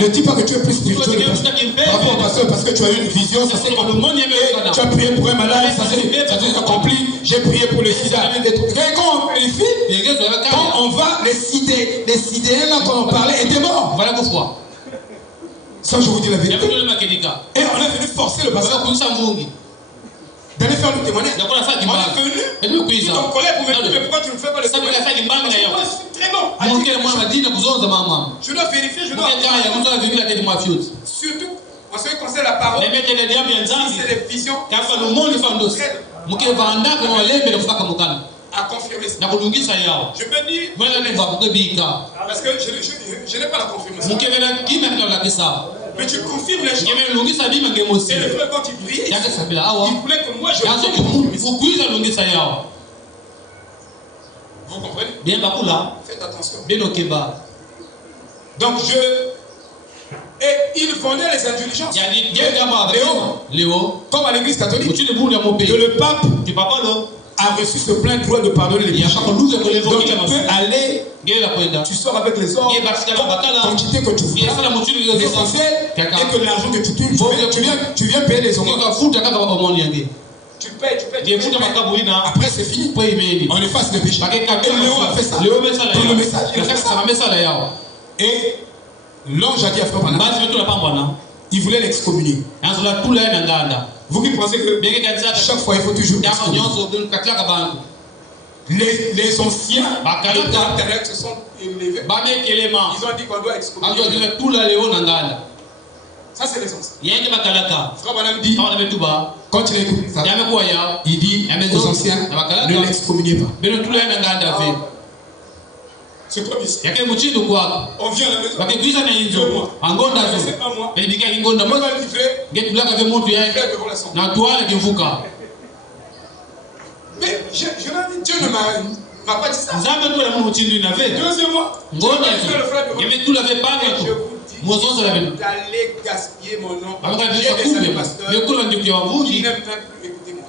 Ne dis pas que tu es plus spirituel par rapport au pasteur parce que tu as eu une vision, ça s'est accompli. Tu as prié pour un malade, ça s'est accompli. J'ai prié pour le sida. Quand on va, les sidéens là quand on parlait étaient morts. Voilà pourquoi. Ça, je vous dis la vérité. Et on est venu forcer le pasteur d'aller faire le témoignage. On est venu. Il est en colère pour me dire, mais pourquoi tu ne fais pas le témoignage? C'est très bon. Je dois vérifier, je dois. Surtout, en ce qui concerne la parole, si c'est des visions, à confirmer ça. Je me dis, parce que je n'ai pas la confirmation. Mais tu confirmes les choses. Et le frère, quand il priait, il voulait que moi je confirme. Vous comprenez? Faites attention. Donc et il vendait les indulgences. Léo, comme à l'église catholique, que le pape a reçu ce plein droit de pardonner les péchés. Donc tu peux aller, tu sors avec les ordres, quantité que tu voudras, l'essentiel, et que l'argent que tu touches, tu viens payer les ordres. Tu payes. Après c'est fini. On efface le péché. Et Léo a fait ça. Dans le message, il a fait ça. Et l'ange a dit à Frère Branham, il voulait l'excommunier. Vous qui pensez que chaque fois il faut toujours excommunier. Les anciens de se sont élevés. Ils ont dit qu'on doit excommunier. Ça, c'est l'essence. Frère Branham dit, quand il a écouté ça, il dit aux anciens, ne l'excommuniez pas. C'est comme ici. On vient à la maison. On va livrer. Mais je leur dis, Dieu ne m'a pas dit ça. Deuxièmement, d'aller gaspiller mon nom. J'ai des pasteurs qui n'aiment même plus écouter moi.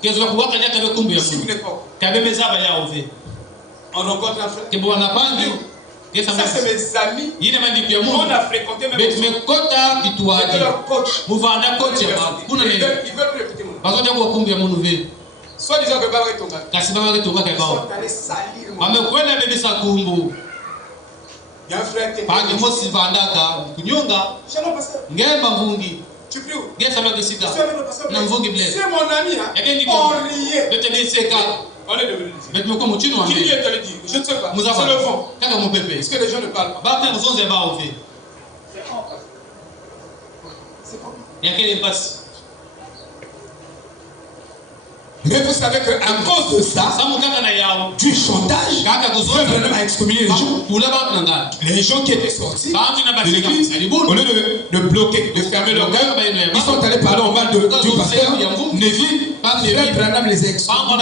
Si vous n'êtes pas, on rencontre un frère. Ça, c'est mes amis. On a fréquenté même avec leur coach. Ils veulent plus écouter mon nom. Soit disant que Baba est tombé. Ils sont allés salir mon nom. Il y a un frère qui est tu pries où? C'est mon ami. On riait. On est devenu qui lui est allé dire? Je ne sais pas. C'est le vent. Est-ce que les gens ne parlent pas? Mais vous savez qu'à cause de ça, du chantage, Branham a excommunié les gens qui étaient sortis de l'église, au lieu de bloquer, de fermer leur gueule, ils sont allés parler en mal du pasteur Neville. Branham les a excommuniés.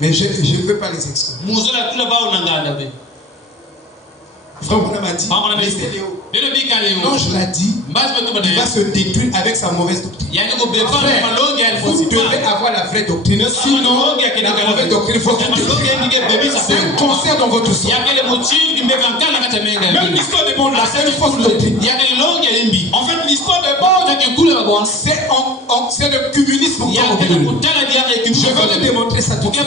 Mais je ne veux pas les excommunier. Frère Branham a dit, laissez Léo. Non, je l'ai dit, il va se détruire avec sa mauvaise doctrine. Vous devez avoir la vraie doctrine, sinon la mauvaise doctrine faut quitter. C'est un cancer dans votre sang. Même l'histoire des bons, c'est une fausse doctrine. En fait, l'histoire des bons, c'est le communisme. Je vais vous démontrer ça tout de suite.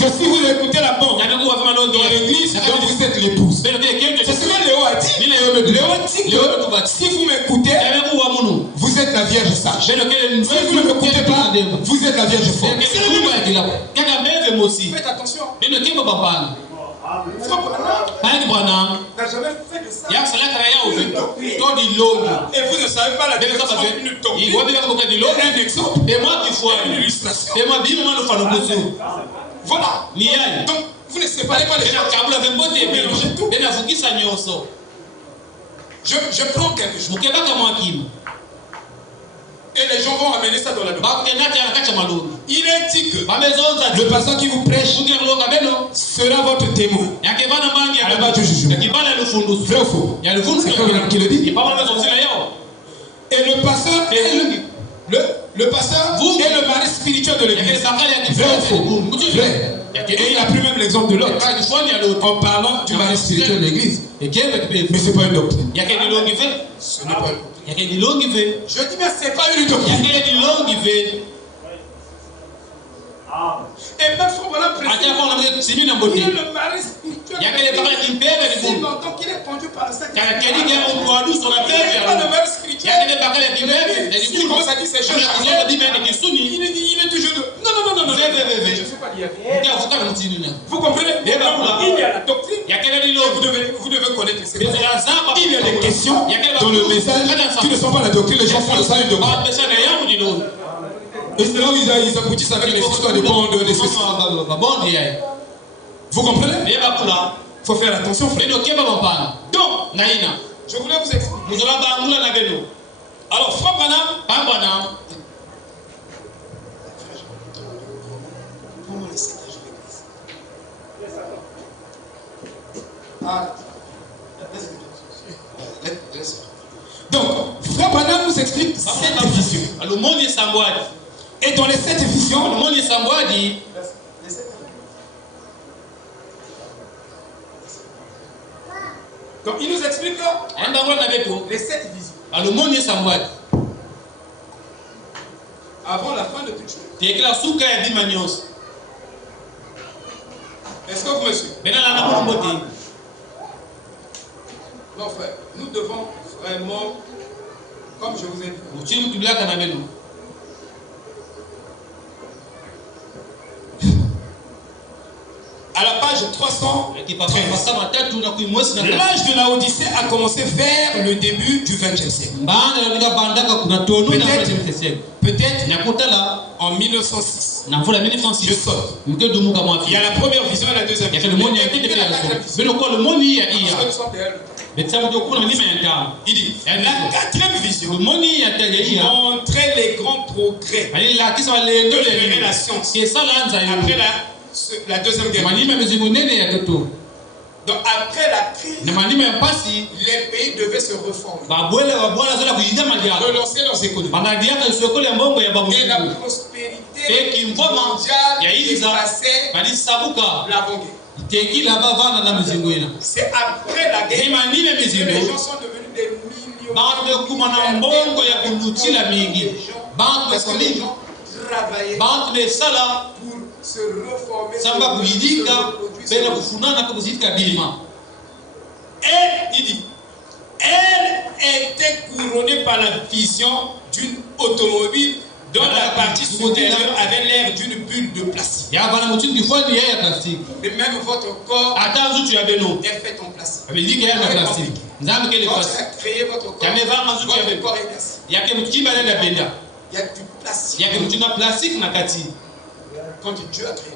Que si vous écoutez la bande dans l'église, vous êtes l'épouse. C'est ce que Léo a dit. Léo dit que si vous m'écoutez, vous êtes la Vierge sage. Si vous ne m'écoutez pas, vous êtes la Vierge forte. Faites attention. Frère Branham n'a jamais fait de ça une doctrine. Et vous ne savez pas la différence entre une doctrine et un exemple, une illustration. Voilà. Donc, vous ne séparez pas les choses. Je prends quelque chose. Et les gens vont amener ça dans la doctrine. Il est dit que le pasteur qui vous prêche sera votre témoin à la base du jugement. Vrai ou faux? C'est comme qui le dit. Et le pasteur le pasteur est le mari spirituel de l'église. Vrai ou faux? Vrai. Et il a pris même l'exemple de l'autre en parlant du mari spirituel de l'église. Mais ce n'est pas une doctrine. Ce n'est pas une doctrine. Je dis, mais ce n'est pas une doctrine. Et même si on va il est le mari spirituel. Si longtemps qu'il est conduit par le Saint-Esprit. Il n'est pas le mari spirituel. Si comment ça dit ces choses, il est toujours de... Non. Je ne fais pas dire. Vous comprenez? Il y a la doctrine. Vous devez connaître ces choses. Il y a des questions dans le message qui ne sont pas la doctrine. Les gens font ça une doctrine. Et c'est là où ils aboutissent avec les histoires de bandes, les ceci. Vous comprenez? Il faut faire attention, frère. Donc, je voulais vous expliquer. Alors, frère Branham, comment les sétages de l'église? Donc, frère Branham nous explique 7 visions. Et dans les 7 visions, donc il nous explique les 7 visions. Avant la fin de toute chose. Est-ce que vous me suivez? Non, frère, nous devons vraiment, comme je vous ai dit, à la page page 313. L'âge de la Odyssée a commencé vers le début du XXe siècle. Peut-être en 1906. Je saute. Il y a la première vision et la deuxième vision. Il dit, la quatrième vision montrait les grands progrès que ferait la science après la deuxième guerre. Donc après la crise, les pays devaient se reformer, relancer leurs économies. Et la prospérité mondiale dépassait l'avant-guerre. C'est après la guerre que les gens sont devenus des millions. Parce que les gens travaillaient pour se reformer. Et il dit, elle était couronnée par la vision d'une automobile dont la partie supérieure avait l'air d'une bulle de plastique. Et même votre corps est fait en plastique. Quand tu as créé votre corps est plastique. Il y a du plastique. Quand Dieu a créé,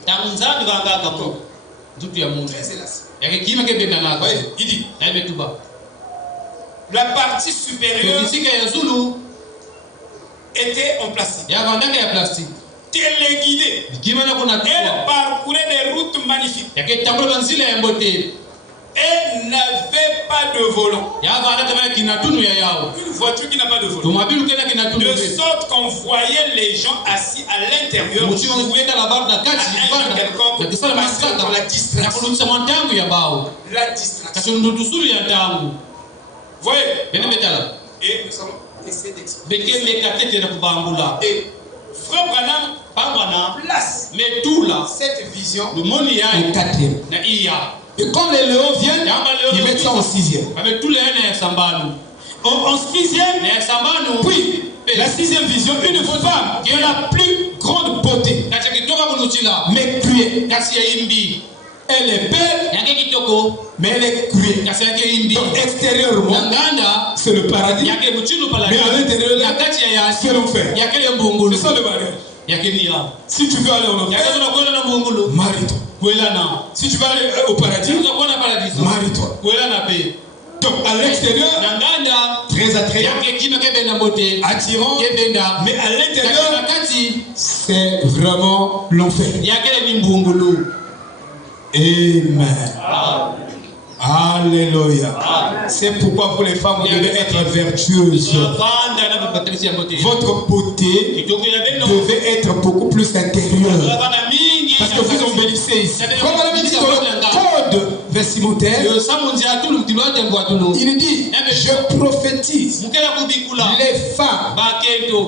très élastique. Il dit, la partie supérieure était en plastique. Téléguidée. Elle parcourait des routes magnifiques. Elle n'avait pas de volant. Une voiture qui n'a pas de volant. De sorte qu'on voyait les gens assis à l'intérieur. Dans la distraction. La distraction. Voyez. Et nous allons essayer d'expliquer. Et Frère Branham place cette vision au quatrième. Et quand les léons viennent, ils mettent ça en sixième. En sixième, puis la sixième vision, une femme qui a la plus grande beauté, mais cruelle. Elle est belle, mais elle est cruelle. Donc extérieurement, c'est le paradis, mais à l'intérieur, c'est l'enfer. C'est ça le mariage. Si tu veux aller en enfer, marie-toi. Si tu veux aller au paradis, marie-toi. Donc à l'extérieur, très attrayant, attirant, mais à l'intérieur, c'est vraiment l'enfer. Amen. Alléluia. C'est pourquoi pour les femmes, vous devez être vertueuses. Votre beauté devait être beaucoup plus intérieure. Parce que vous embellissez ici. Comme on a dit dans le code vestimentaire, il dit, je prophétise, les femmes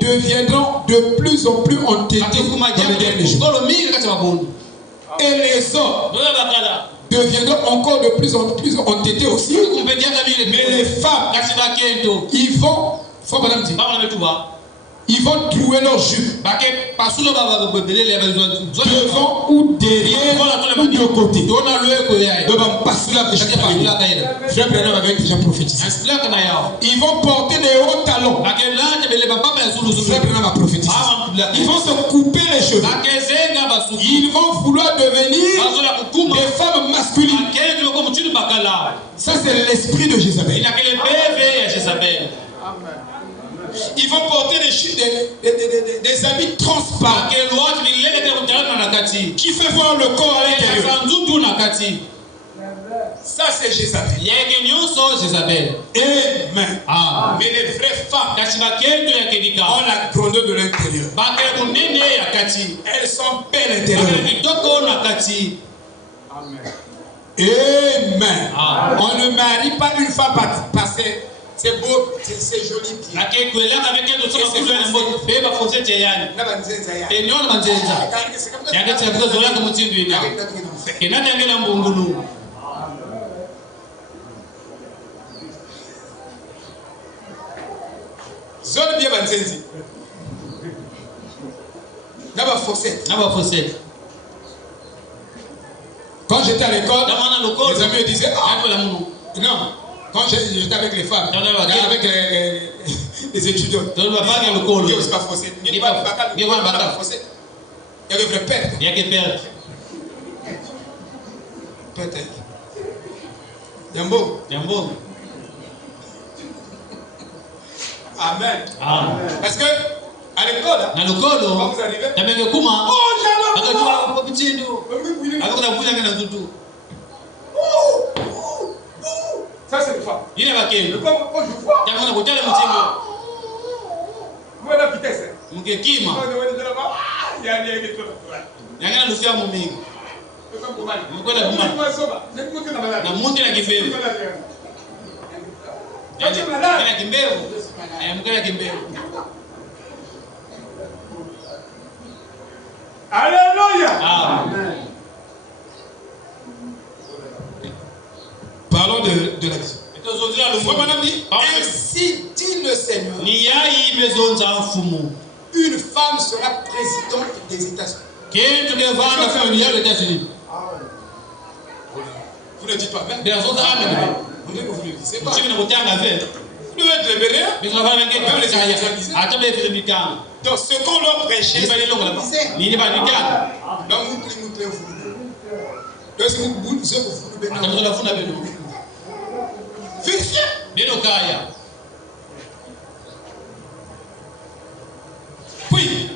deviendront de plus en plus entêtées dans les derniers jours. Et les hommes deviendront encore de plus en plus entêtés aussi. Mais les femmes, ils vont trouver leur jupe devant ou derrière ou de côté. Ils vont porter des hauts talons. Ils vont se couper les cheveux. Ils vont vouloir devenir des femmes masculines. Ça, c'est l'esprit de Jézabel. Ils vont porter des habits transparents qui fait voir le corps à l'intérieur. Ça, c'est Jézabel. Amen. Mais les vraies femmes ont la grandeur de l'intérieur. Elles sont belles intérieurement. Amen. On ne marie pas une femme passée. C'est beau, c'est joli pied. Zone bien banzenzi. Naba fossette. Quand j'étais à l'école, les amis me disaient, ah, non, quand j'étais avec les femmes, avec les étudiants, il y a vrai père. Il y a que père. Peut-être. Yambo. Yambo. Amen. Parce que à l'école, quand vous arrivez, ça c'est le femme. Il est vaqué. Mais quand je vois, moi la vitesse. Mukekima. Il y a Lucia Muming. Alléluia. Parlons de la vie. Ainsi dit le Seigneur. Une femme sera présidente des États-Unis. Vous ne dites pas même. Vous ne le dites pas. Vous devez être libéré. Même les évangélisés. Donc ce qu'on leur prêchait, c'est donc nous puis,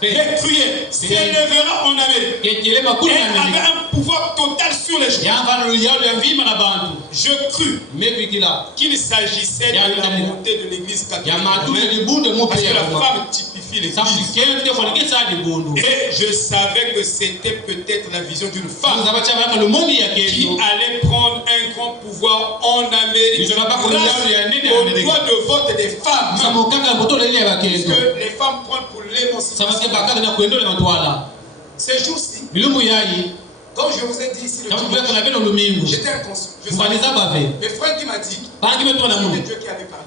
les prières s'élèvera en Amérique. Elle avait un pouvoir total sur les gens. Je crus qu'il s'agissait de la montée de l'église catholique. Parce que la femme typifie l'église. Et je savais que c'était peut-être la vision d'une femme qui allait prendre un grand pouvoir en Amérique grâce au droit de vote des femmes. Parce que les femmes prennent pour l'émancipation. Ces jours-ci, comme je vous ai dit ici, j'étais inconscient. Mes frères qui m'a dit, c'était Dieu qui avait parlé.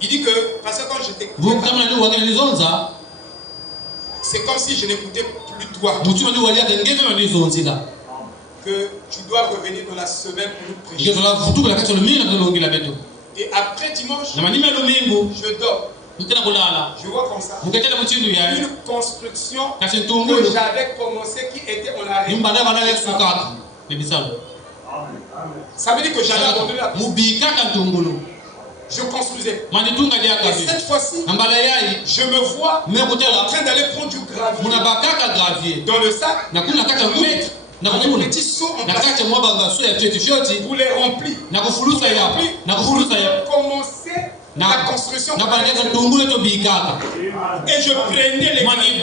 Il dit que, parce que quand j'étais, c'est comme si je n'écoutais plus toi. Que tu dois revenir dans la semaine pour nous prêcher. Et après dimanche, je dors. Je vois comme ça une construction que j'avais commencé qui était en arrêt. Ça veut dire que j'avais abandonné la piste. Je construisais. Et cette fois-ci, je me vois en train d'aller prendre du gravier dans le sac, mettre dans les petits seaux en plastique pour les remplir. Pour commencer la construction. Et je prenais les graviers.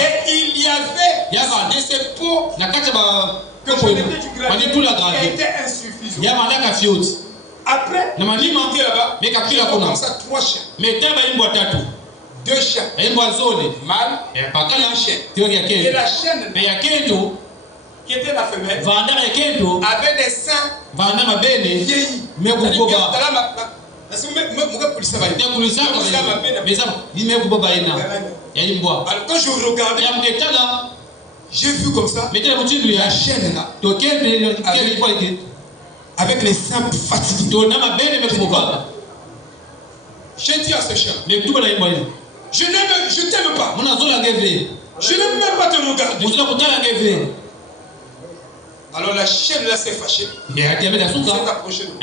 Et il y avait de ces pots que je mettais du gravier qui étaient insuffisants. Après, je montais là-bas, j'ai comme ça 3 chiens. 2 chiens. Mâle et un chien. Et la chienne qui était la femelle avait des seins vieillis. Alors quand je regardais, j'ai vu comme ça la chaîne là avec les seins fatigués. J'ai dit à ce chien, je t'aime pas. Je n'aime même pas te regarder. Alors la chienne là s'est fâchée. Elle s'est approchée de nous.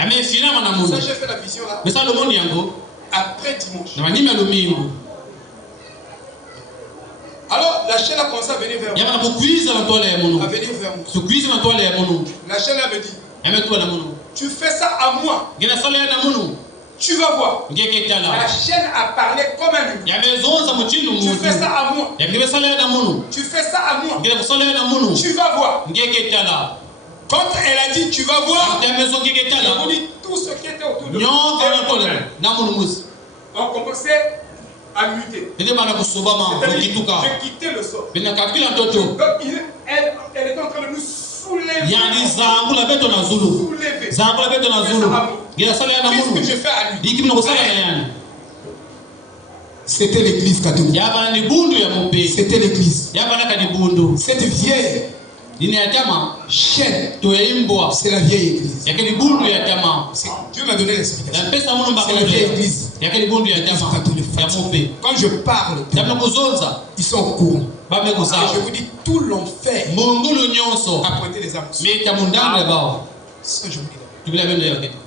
Ça j'ai fait la vision là. Après dimanche. Alors la chaîne a commencé à venir vers moi. La chaîne a me dit, tu fais ça à moi. Tu vas voir. La chaîne a parlé comme un humain. Tu fais ça à moi. Tu fais ça à moi. Tu vas voir. Quand elle a dit tu vas voir, je vous dis tout ce qui était autour de nous. On commençait à muter. J'ai quitté le sol. Donc elle était en train de nous soulever. Qu'est-ce que je fais à lui? C'était l'église catholique. C'était l'église. Cette vieille chaîne, c'est la vieille église. Dieu m'a donné l'explication. C'est la vieille église. Quand je parle, ils sont au courant. Et je vous dis, tout l'enfer a pointé les âmes. Ça, je vous dis.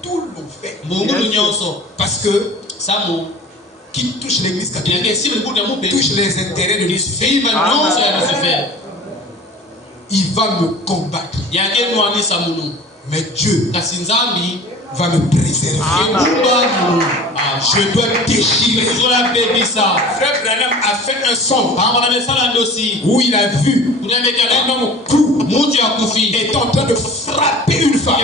Tout l'enfer. Parce que qui touche l'église catholique touche les intérêts de Lucifer. Il va me combattre. Mais Dieu va me préserver. Je dois déchirer. Frère Branham a fait un son où il a vu un homme clou est en train de frapper une femme.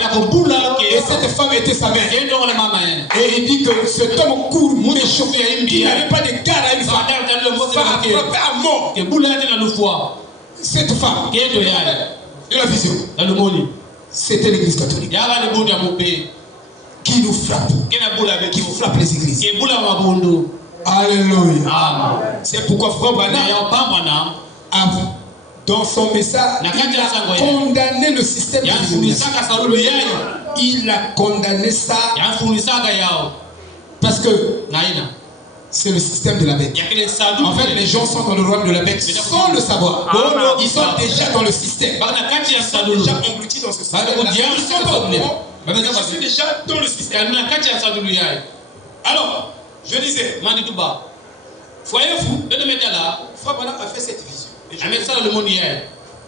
Et cette femme était sa mère. Et il dit que cet homme court, qui n'avait pas de garde à une femme, va frapper à mort cette femme. De la vision. C'était l'église catholique qui nous frappe, qui frappe les églises. Alléluia. C'est pourquoi Frère Branham, dans son message, il a condamné le système de l'illumination. Il a condamné ça parce que c'est le système de la bête. En fait, les gens sont dans le royaume de la bête sans le savoir. Ils sont déjà dans le système. Ils sont déjà engloutis dans ce système. Ils sont pas au courant. Je suis déjà dans le système. Alors, je disais, voyez-vous, Frère Branham a fait cette vision.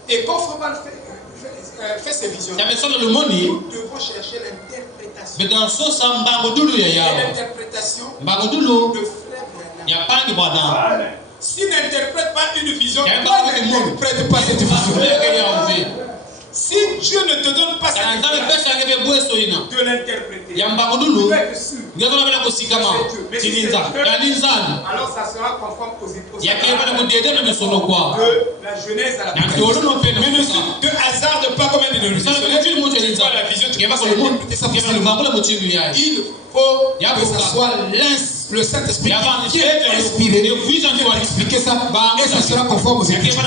Et quand Frère Branham fait ces visions, nous devons chercher l'interprétation. Et l'interprétation de Frère Branham. S'il n'interprète pas une vision, il n'interprète pas cette vision. Si Dieu ne te donne pas cette vision de l'interpréter, tu peux être sûr que c'est Dieu. Alors ça sera conforme aux hypothèses de la Genèse à l'Apocalypse. Mais ne te hasarde pas comme un dénominateur. La vision, tu peux interpréter ça. Il faut que ça soit le Saint-Esprit qui vient inspirer, qui va expliquer ça, et ça sera conforme aux Écritures.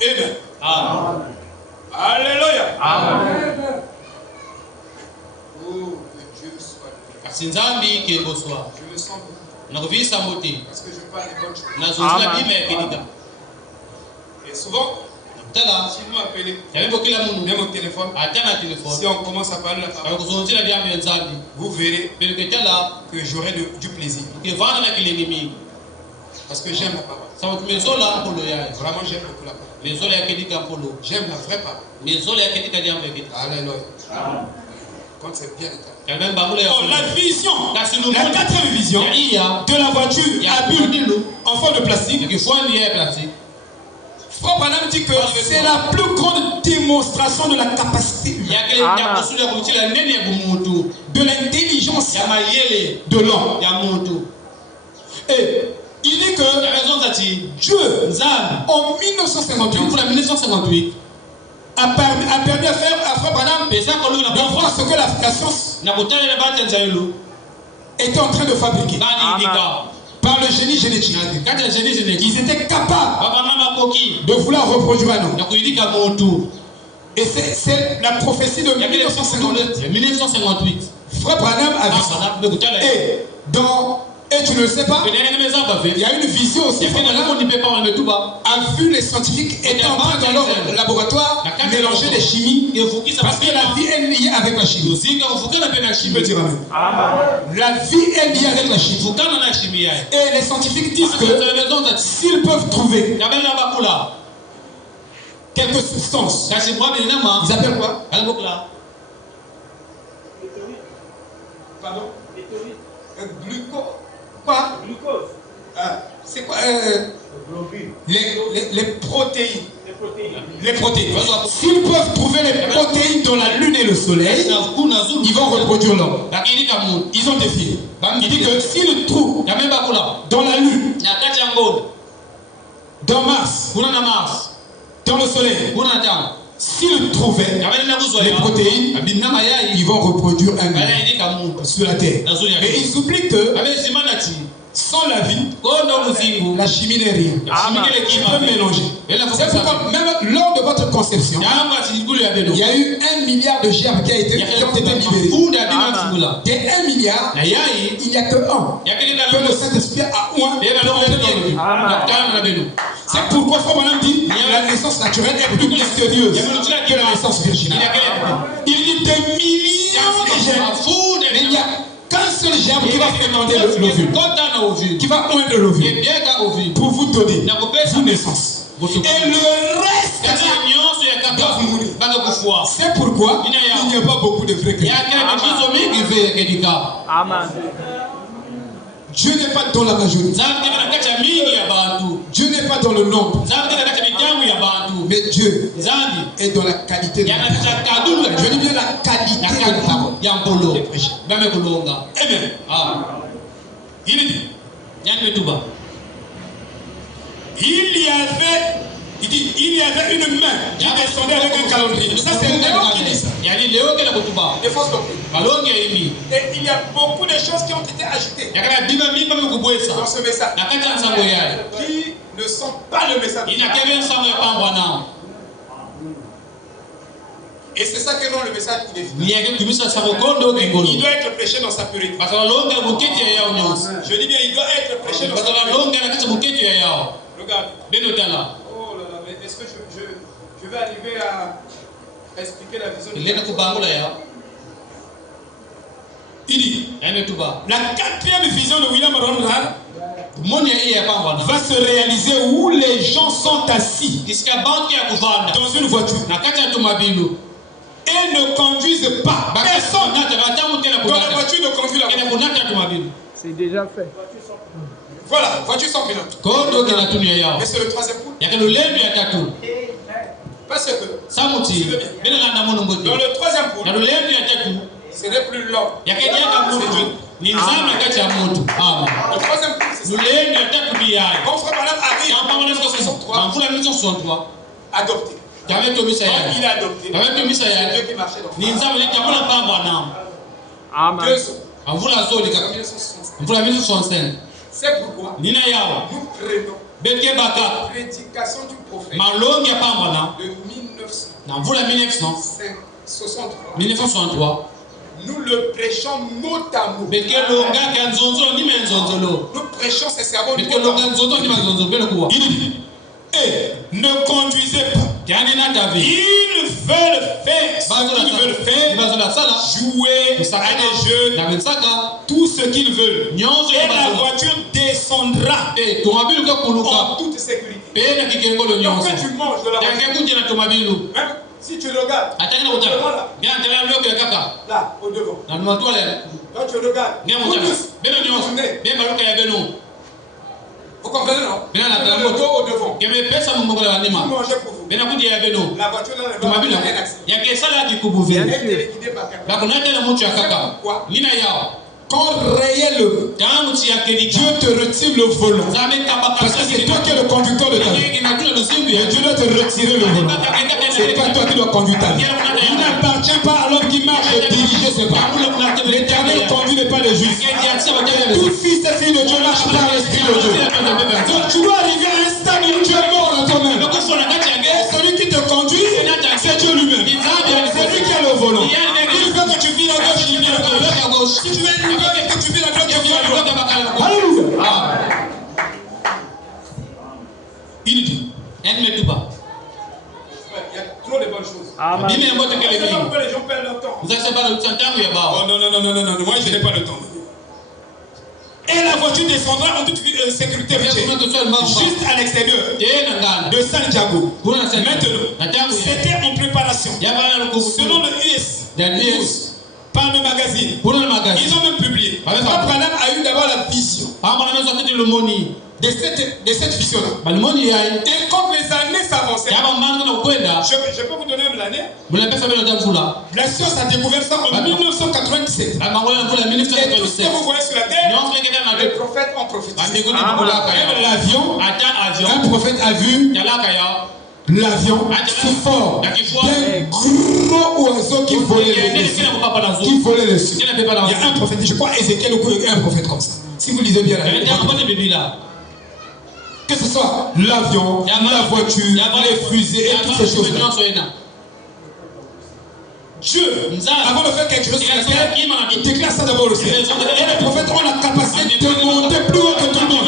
Amen. Amen. Alléluia. Amen. Oh, que Dieu soit loué. Je le sens beaucoup. Parce que je parle des bonnes choses. Et souvent, si vous m'appelez, même au téléphone, si on commence à parler la parole, vous verrez que j'aurai du plaisir. Parce que j'aime la parole. Vraiment, j'aime beaucoup la parole. J'aime la vraie parole. Alléluia. Quand c'est bien établi. Oh, la vision, la quatrième vision de la voiture à bulle en forme de plastique. Frère Branham dit que c'est la plus grande démonstration de la capacité de l'intelligence de l'homme. Et il dit que Dieu, en 1958, a permis à Frère Branham de voir ce que la science était en train de fabriquer. Par le génie génétique. Ils étaient capables de vouloir reproduire un homme. Et c'est la prophétie de 1958. Frère Branham a vu ça. Et tu ne le sais pas, il y a une vision aussi. Frère Branham a vu les scientifiques étant en train dans leur laboratoire mélanger les chimies, parce que la vie est liée avec la chimie. Tu peux dire amen. La vie est liée avec la chimie. Et les scientifiques disent que s'ils peuvent trouver quelques substances, ils appellent quoi? Pardon? Quoi? Glucose. C'est quoi? Les protéines. Les protéines. S'ils peuvent trouver les protéines dans la lune et le soleil, ils vont reproduire l'homme. Ils ont défié. Il dit que s'ils trouvent dans la lune, dans Mars, dans le soleil, s'ils trouvaient les protéines, ils vont reproduire un million sur la terre. Mais ils oublient que sans la vie, la chimie n'est rien. Tu peux mélanger. C'est pourquoi même lors de votre conception, il y a eu 1 milliard de germes qui ont été libérés. Des 1 milliard, il n'y a que un que le Saint-Esprit a oint pour entrer dans le vie. C'est pourquoi Frère Branham dit la naissance naturelle est plus mystérieuse que la naissance virginale. Il dit des milliards de germes, mais il n'y a qu'un seul germe qui va féconder l'ovule, qui va oindre l'ovule pour vous donner une naissance. Et le reste doit mourir. C'est pourquoi il n'y a pas beaucoup de vrais chrétiens. Dieu n'est pas dans la majorité. Dieu n'est pas dans le nombre. Mais Dieu est dans la qualité de la parole. Je dis bien la qualité de la parole. Amen. Il dit, il y avait une main qui descendait avec un calendrier. Ça, c'est Léo qui dit ça. Des fausses doctrines. Et il y a beaucoup de choses qui ont été ajoutées dans ce message qui ne sont pas le message. Et c'est ça que rend le message inefficace. Il doit être prêché dans sa pureté. Je dis bien, il doit être prêché dans sa pureté. Regarde. Oh là là, mais est-ce que je vais arriver à expliquer la vision de il dit, la 4e vision de William Ronald va se réaliser où les gens sont assis dans une voiture et ne conduisent pas. Personne dans la voiture ne conduit la voiture. C'est déjà fait. Voilà, voiture sans pilote. Mais c'est le 3e point. Parce que, dans le 3e point, ce n'est plus l'homme. Le 3e point, c'est ça. Quand Frère Branham arrive en 1963, adopté. Quand il a adopté, c'est Dieu qui marchait dans Amen. 2 ans. 1965. C'est pourquoi nous prenons la prédication du prophète de 1963. Nous le prêchons mot à mot. Nous prêchons ces sermons mot à mot. Et ne conduisez pas. Ils veulent faire ce qu'ils veulent faire, jouer à des jeux, tout ce qu'ils veulent. Et la voiture descendra en toute sécurité. Donc quand tu manges de la voiture, même si tu regardes, là, au devant, quand tu regardes, vous comprenez, non? Le dos au devant. Vous mangez pour vous. La voiture là, elle a un accident. Elle est téléguidée par quelqu'un. Pourquoi? Quand réellement Dieu te retire le volant, parce que c'est toi qui es le conducteur de ta vie, et Dieu doit te retirer le volant. C'est pas toi qui dois conduire ta vie. Il n'appartient pas à l'homme qui marche de diriger ses pas. L'Éternel conduit les pas des justes. Tout fils et fille de Dieu marche par l'Esprit de Dieu. Donc tu dois arriver à un stade où tu es mort dans toi-même. Et celui qui te conduit, c'est Dieu lui-même. C'est lui qui a le volant. Il veut que tu vis à gauche, il vit à gauche. Si tu veux que tu vis à droite, tu vis à droite. Alléluia. Il dit, elle ne met tout pas. Il y a trop de bonnes choses. Amen. C'est pas pourquoi les gens perdent leur temps. Vous savez pas le temps Oh non, moi je n'ai pas le temps. Et la voiture descendra en toute sécurité juste à l'extérieur de Santiago. Maintenant, c'était en préparation. Selon le US, par le magazine, ils ont même publié. Frère Branham a eu d'abord la vision de cette vision-là. Et quand les années s'avançaient, je peux vous donner même l'année. La science a découvert ça en 1997. Et tout ce que vous voyez sur la terre, les prophètes ont prophétisé. Même l'avion, un prophète a vu l'avion sous forme d'un gros oiseau qui volait le ciel. Il y a un prophète, je crois Ézéchiel ou un prophète comme ça. Si vous lisez bien la Bible, que ce soit l'avion, la voiture, les fusées et toutes ces choses-là. Dieu, avant de faire quelque chose sur la terre, il déclare ça d'abord au ciel. Et les prophètes ont la capacité de monter plus haut que tout le monde.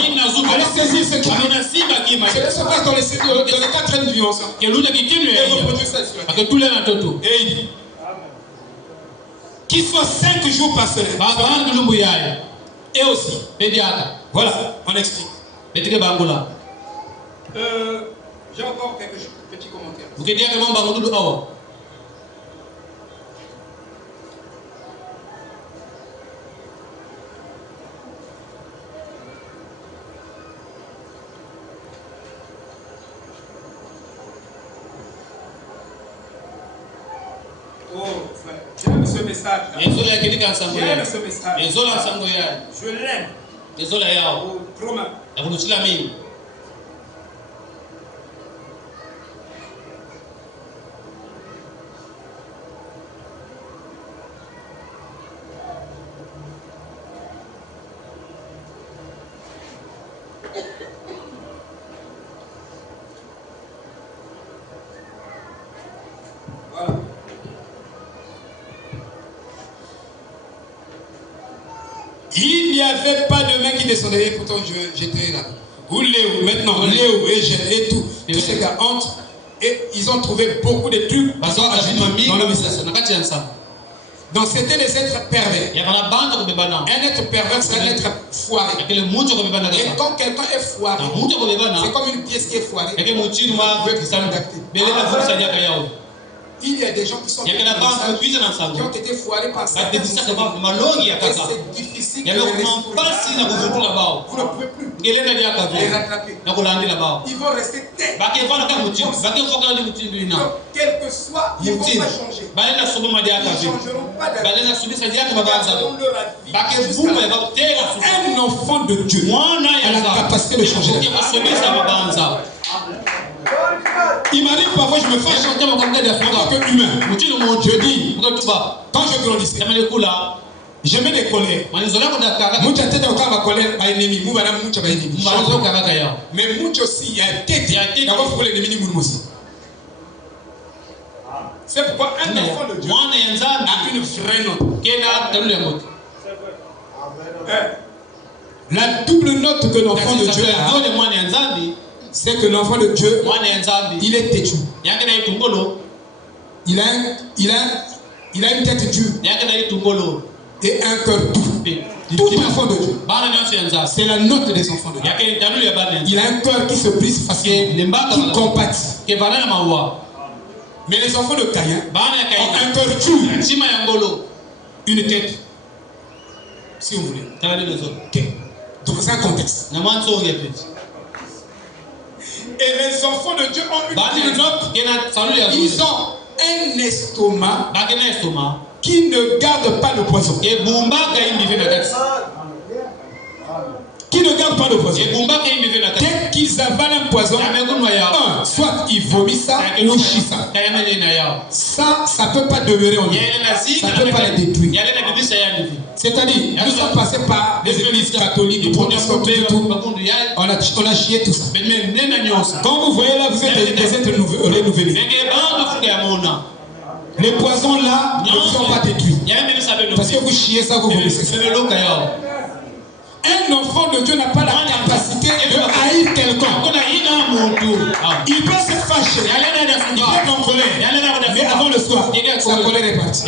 Allez saisir ce qui est. C'est ce qui se passe dans les 4 de vie ensemble. Et reproduire ça sur la terre. Et il dit qu'il soit 5 jours par semaine. Et aussi, voilà, on explique. J'ai encore quelques petits commentaires. Oh, frère, j'aime ce message. J'aime ce message. Je l'aime. Oh, trop mal. Voilà. Il n'y avait pas de main qui descendait, et pourtant j'étais là. Ou Léo, maintenant, Léo et Jeanne et tout ces gars entrent et ils ont trouvé beaucoup de trucs dans le message. Donc c'était des êtres pervers. Un être pervers, c'est un être foiré. Et quand quelqu'un est foiré, c'est comme une pièce qui est foirée. Il y a des gens qui sont qui ont été foirés par ça. Et c'est difficile de les retrouver. Vous ne pouvez plus les rattraper. Ils vont rester têtes. Donc, quel que soit, ils ne vont pas changer. Ils ne changeront pas d'avis. Un enfant de Dieu a la capacité de changer la vie. Il m'arrive parfois, je me fâche en tant qu'humain. Je dis, quand je grandissais, j'aimais des colères. Mais aussi, il y a tête. D'abord, pour l'ennemi, c'est pourquoi un enfant de Dieu a une vraie note. La double note que l'enfant de Dieu a, c'est que l'enfant de Dieu, il est têtu. Il a une tête dure et un cœur doux. Tout enfant de Dieu, c'est la note des enfants de Dieu. Il a un cœur qui se brise facilement, qui compatit. Mais les enfants de Caïn ont un cœur dur, une tête, si vous voulez, dans un contexte. Et les enfants de Dieu ont une note. Ils ont un estomac qui ne garde pas le poison. Qui ne garde pas le poison. Dès qu'ils avalent un poison, soit ils vomissent ça ou ils chient ça. Ça ne peut pas demeurer en eux. Ça ne peut pas les détruire. C'est-à-dire, nous sommes passés par les églises catholiques, protestantes, tout. On a chié tout ça. Quand vous voyez là, vous êtes des êtres renouvelés. Les poisons là ne vous sont pas détruits. Parce que vous chiez ça, vous vomissez ça. Un enfant de Dieu n'a pas la capacité de haïr quelqu'un. Il peut se fâcher, il peut être en colère, mais avant le soir, sa colère est partie.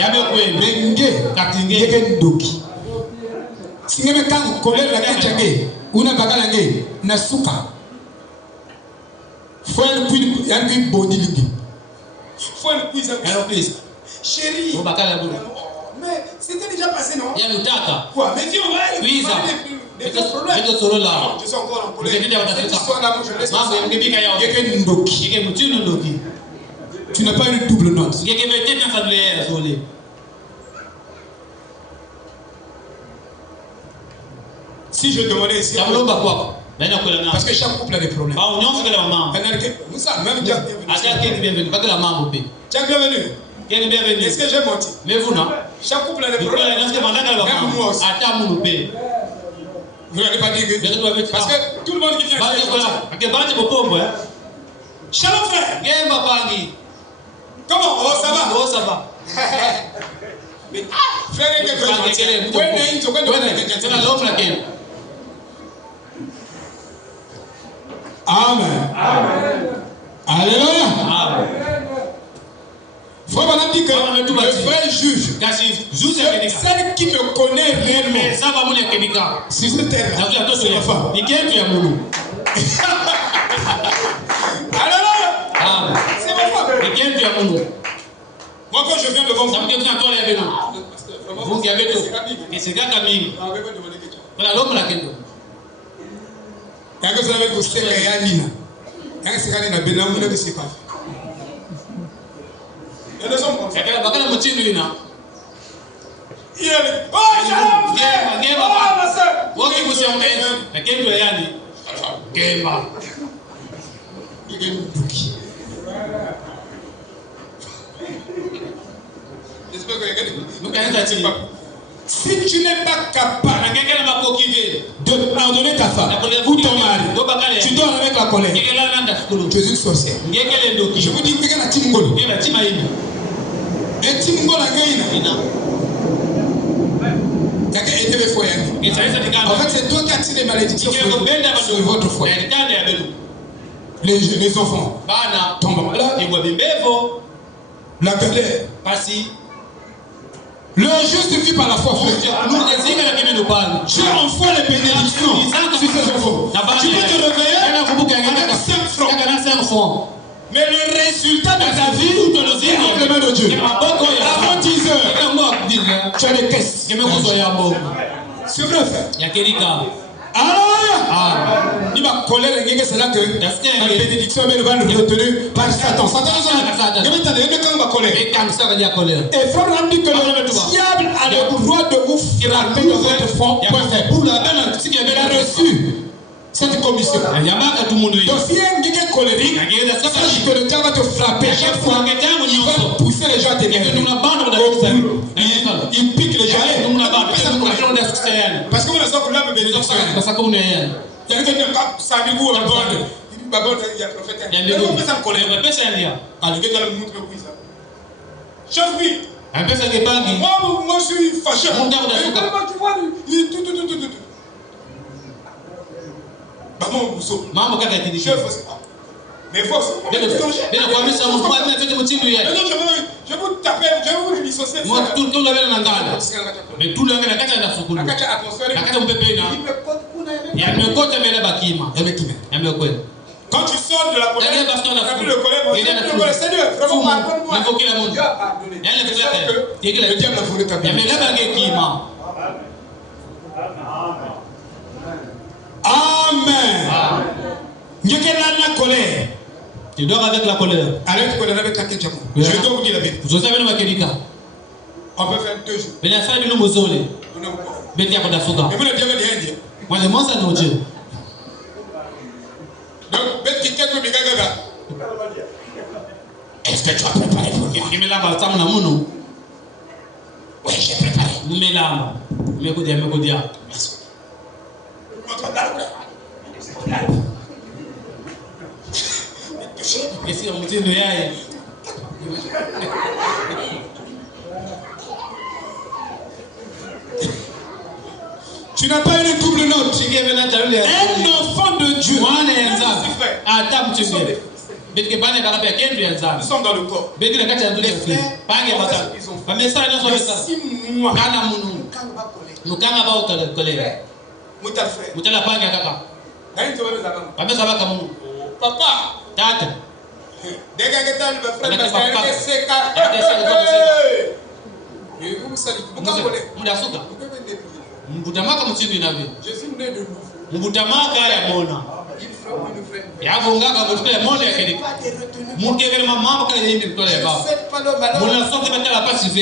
Si même quand colère la gagne, ou n'a pas gagné, n'a souka. Faut un coup boni ligue. Faut un coup chérie. Mais c'était déjà passé, non? Quoi? Mais viens, on va aller. Oui, ça. Je suis encore en colère. Cette histoire-là, moi, je laisse ça. Tu n'as pas une double note. Si je demandais ici, Parce que chaque couple a des problèmes. Même Jack bienvenue. Jack bienvenue. Est-ce que j'ai menti? Mais vous non. Chaque couple a des problèmes. Même moi aussi. Vous n'avez pas dit que... Parce que tout le monde qui vient ici... Shalom frère. Comment? Oh ça va? Oh ça va. Frère, il y a quelque chose. Amen. Alléluia. Frère Branham dit que le vrai juge, celle qui me connaît réellement, c'est cette terre-là, c'est ma femme. Alléluia. C'est ma femme. Moi quand je viens devant vous, vous qui avez tout. Et c'est quand même. Voilà l'homme là qu'elle. Il y a que ça avec vous, c'est qu'il y a Nina. Il y a que c'est qu'il y a Nina, il y a que c'est pas. Il y a des hommes comme ça. Il y a que la moitié de Nina. Il y a les. Oh, shalom! Oh, ma soeur! Vous qui vous servez, il y a quelqu'un qui est là. Gemba. Il y a une bouquille. J'espère que quelqu'un. Si tu n'es pas capable de pardonner ta femme ou ton mari, tu dors avec la colère. Tu es une sorcière. Je vous dis que tu es un timongolo. Un timongolo, en fait, c'est toi qui as tiré les malédictions sur votre foyer. Les enfants tombent malades. La galère. Le juste vit par la foi. Dieu envoie les bénédictions sur ces enfants. Tu peux te réveiller avec 5 francs. Mais le résultat de ta vie, tu le dis entre les mains de Dieu. Avant 10 heures, tu as des caisses. C'est vrai, frère. Il va coller les gars, c'est là que la bénédiction va nous retenir par Satan. Satan, et frère, on dit que le diable a le droit de vous frapper dans votre fond. Il a reçu cette commission. Donc si il y a un gars colérique, sache que le diable va te frapper chaque fois. Il va pousser les gens à t'énerver. Il pique les gens. Parce que vous ne savez pas que bénédiction. Il y a quelqu'un qui a il y a prophète. Il y a chef, oui. Moi, je suis fâché. Mais il faut aussi. Je vais vous taper, je vais vous dissocier. Moi, tout le monde avait un langage. Mais tout le monde avait un langage. Quand tu sors de la colère, tu n'as plus de colère. Seigneur, vraiment pardonne-moi. Dieu a pardonné. Le diable a volé ta vie. Amen. Dieu qui est là la colère. Tu dors avec la colère. Arrête de colère avec la ketchup. Je dois vous dire la vérité. On peut faire 2 jours. Mais vous le diable est indien. Donc, est-ce que tu as préparé pour moi? Oui, j'ai préparé. Tu n'as pas une double note. Un enfant de Dieu. Nous sommes dans le corps. Les frères, papa. Jésus né de nouveau.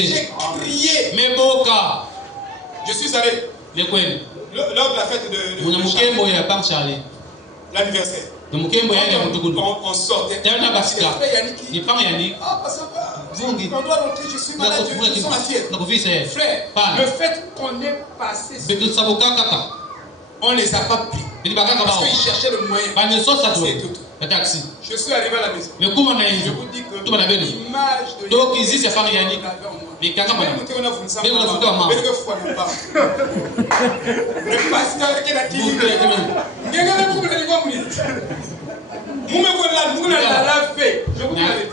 J'ai crié. Je suis allé lors de la fête de Charlie. l'anniversaire. On sortait. Ah, on doit rentrer, je suis malade, je suis ma fièvre. Frère, le fait qu'on ait passé, on les a pas pris. Parce qu'ils cherchaient le moyen. C'est tout. Je suis arrivé à la maison. Je vous dis que l'image de le pasteur qui a dit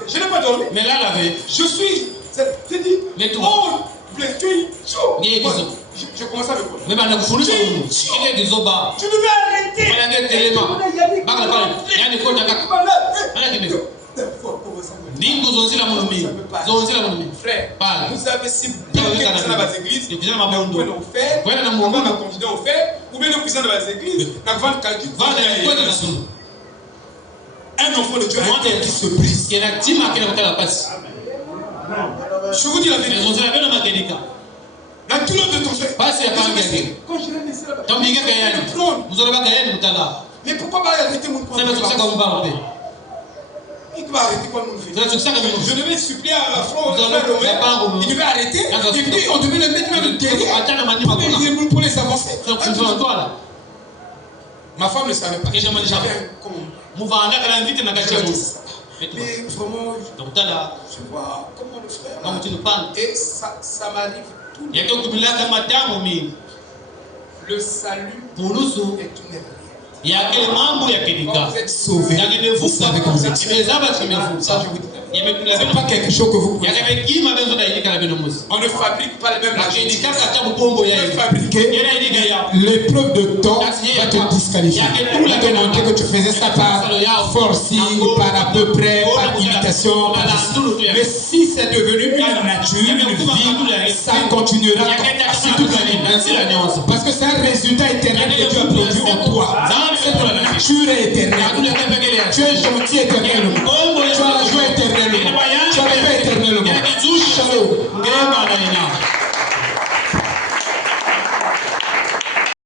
je n'ai pas dormi. Mais là, la veille, je suis. C'est dit. Oh, je commence à me prendre. Tu devais arrêter. Frère, vous savez si bien que dans les églises, on peut le faire, on va continuer à le faire, ou bien le puissant dans les églises, un enfant de Dieu qui se brise. Je vous dis la vérité. La douleur de ton frère. Quand je l'ai laissé là-bas, mais pourquoi pas arrêter mon point? Il va arrêter quoi nous faire? Je devais supplier à la France, il devait arrêter, et puis on devait le mettre même derrière pour les avancer. Ma femme ne savait pas. J'avais un comment. Mais vraiment, je vois comment le frère. Et ça m'arrive tout le temps. Le salut est une erreur. Il y a quel membre, il y a quel gars. Vous êtes sauvés. Vous savez que vous êtes sauvés. Ça, je vous dis. C'est pas quelque chose que vous pouvez faire. On ne fabrique pas les mêmes choses. L'épreuve de temps va te disqualifier. Va te montrer que tu faisais ça par forcing, par à peu près, par imitation. Mais si c'est devenu une nature, une vie, ça continuera sur toute la ligne. Parce que c'est un résultat éternel que Dieu a produit en toi. Cette nature est éternelle. Tu es gentil éternellement.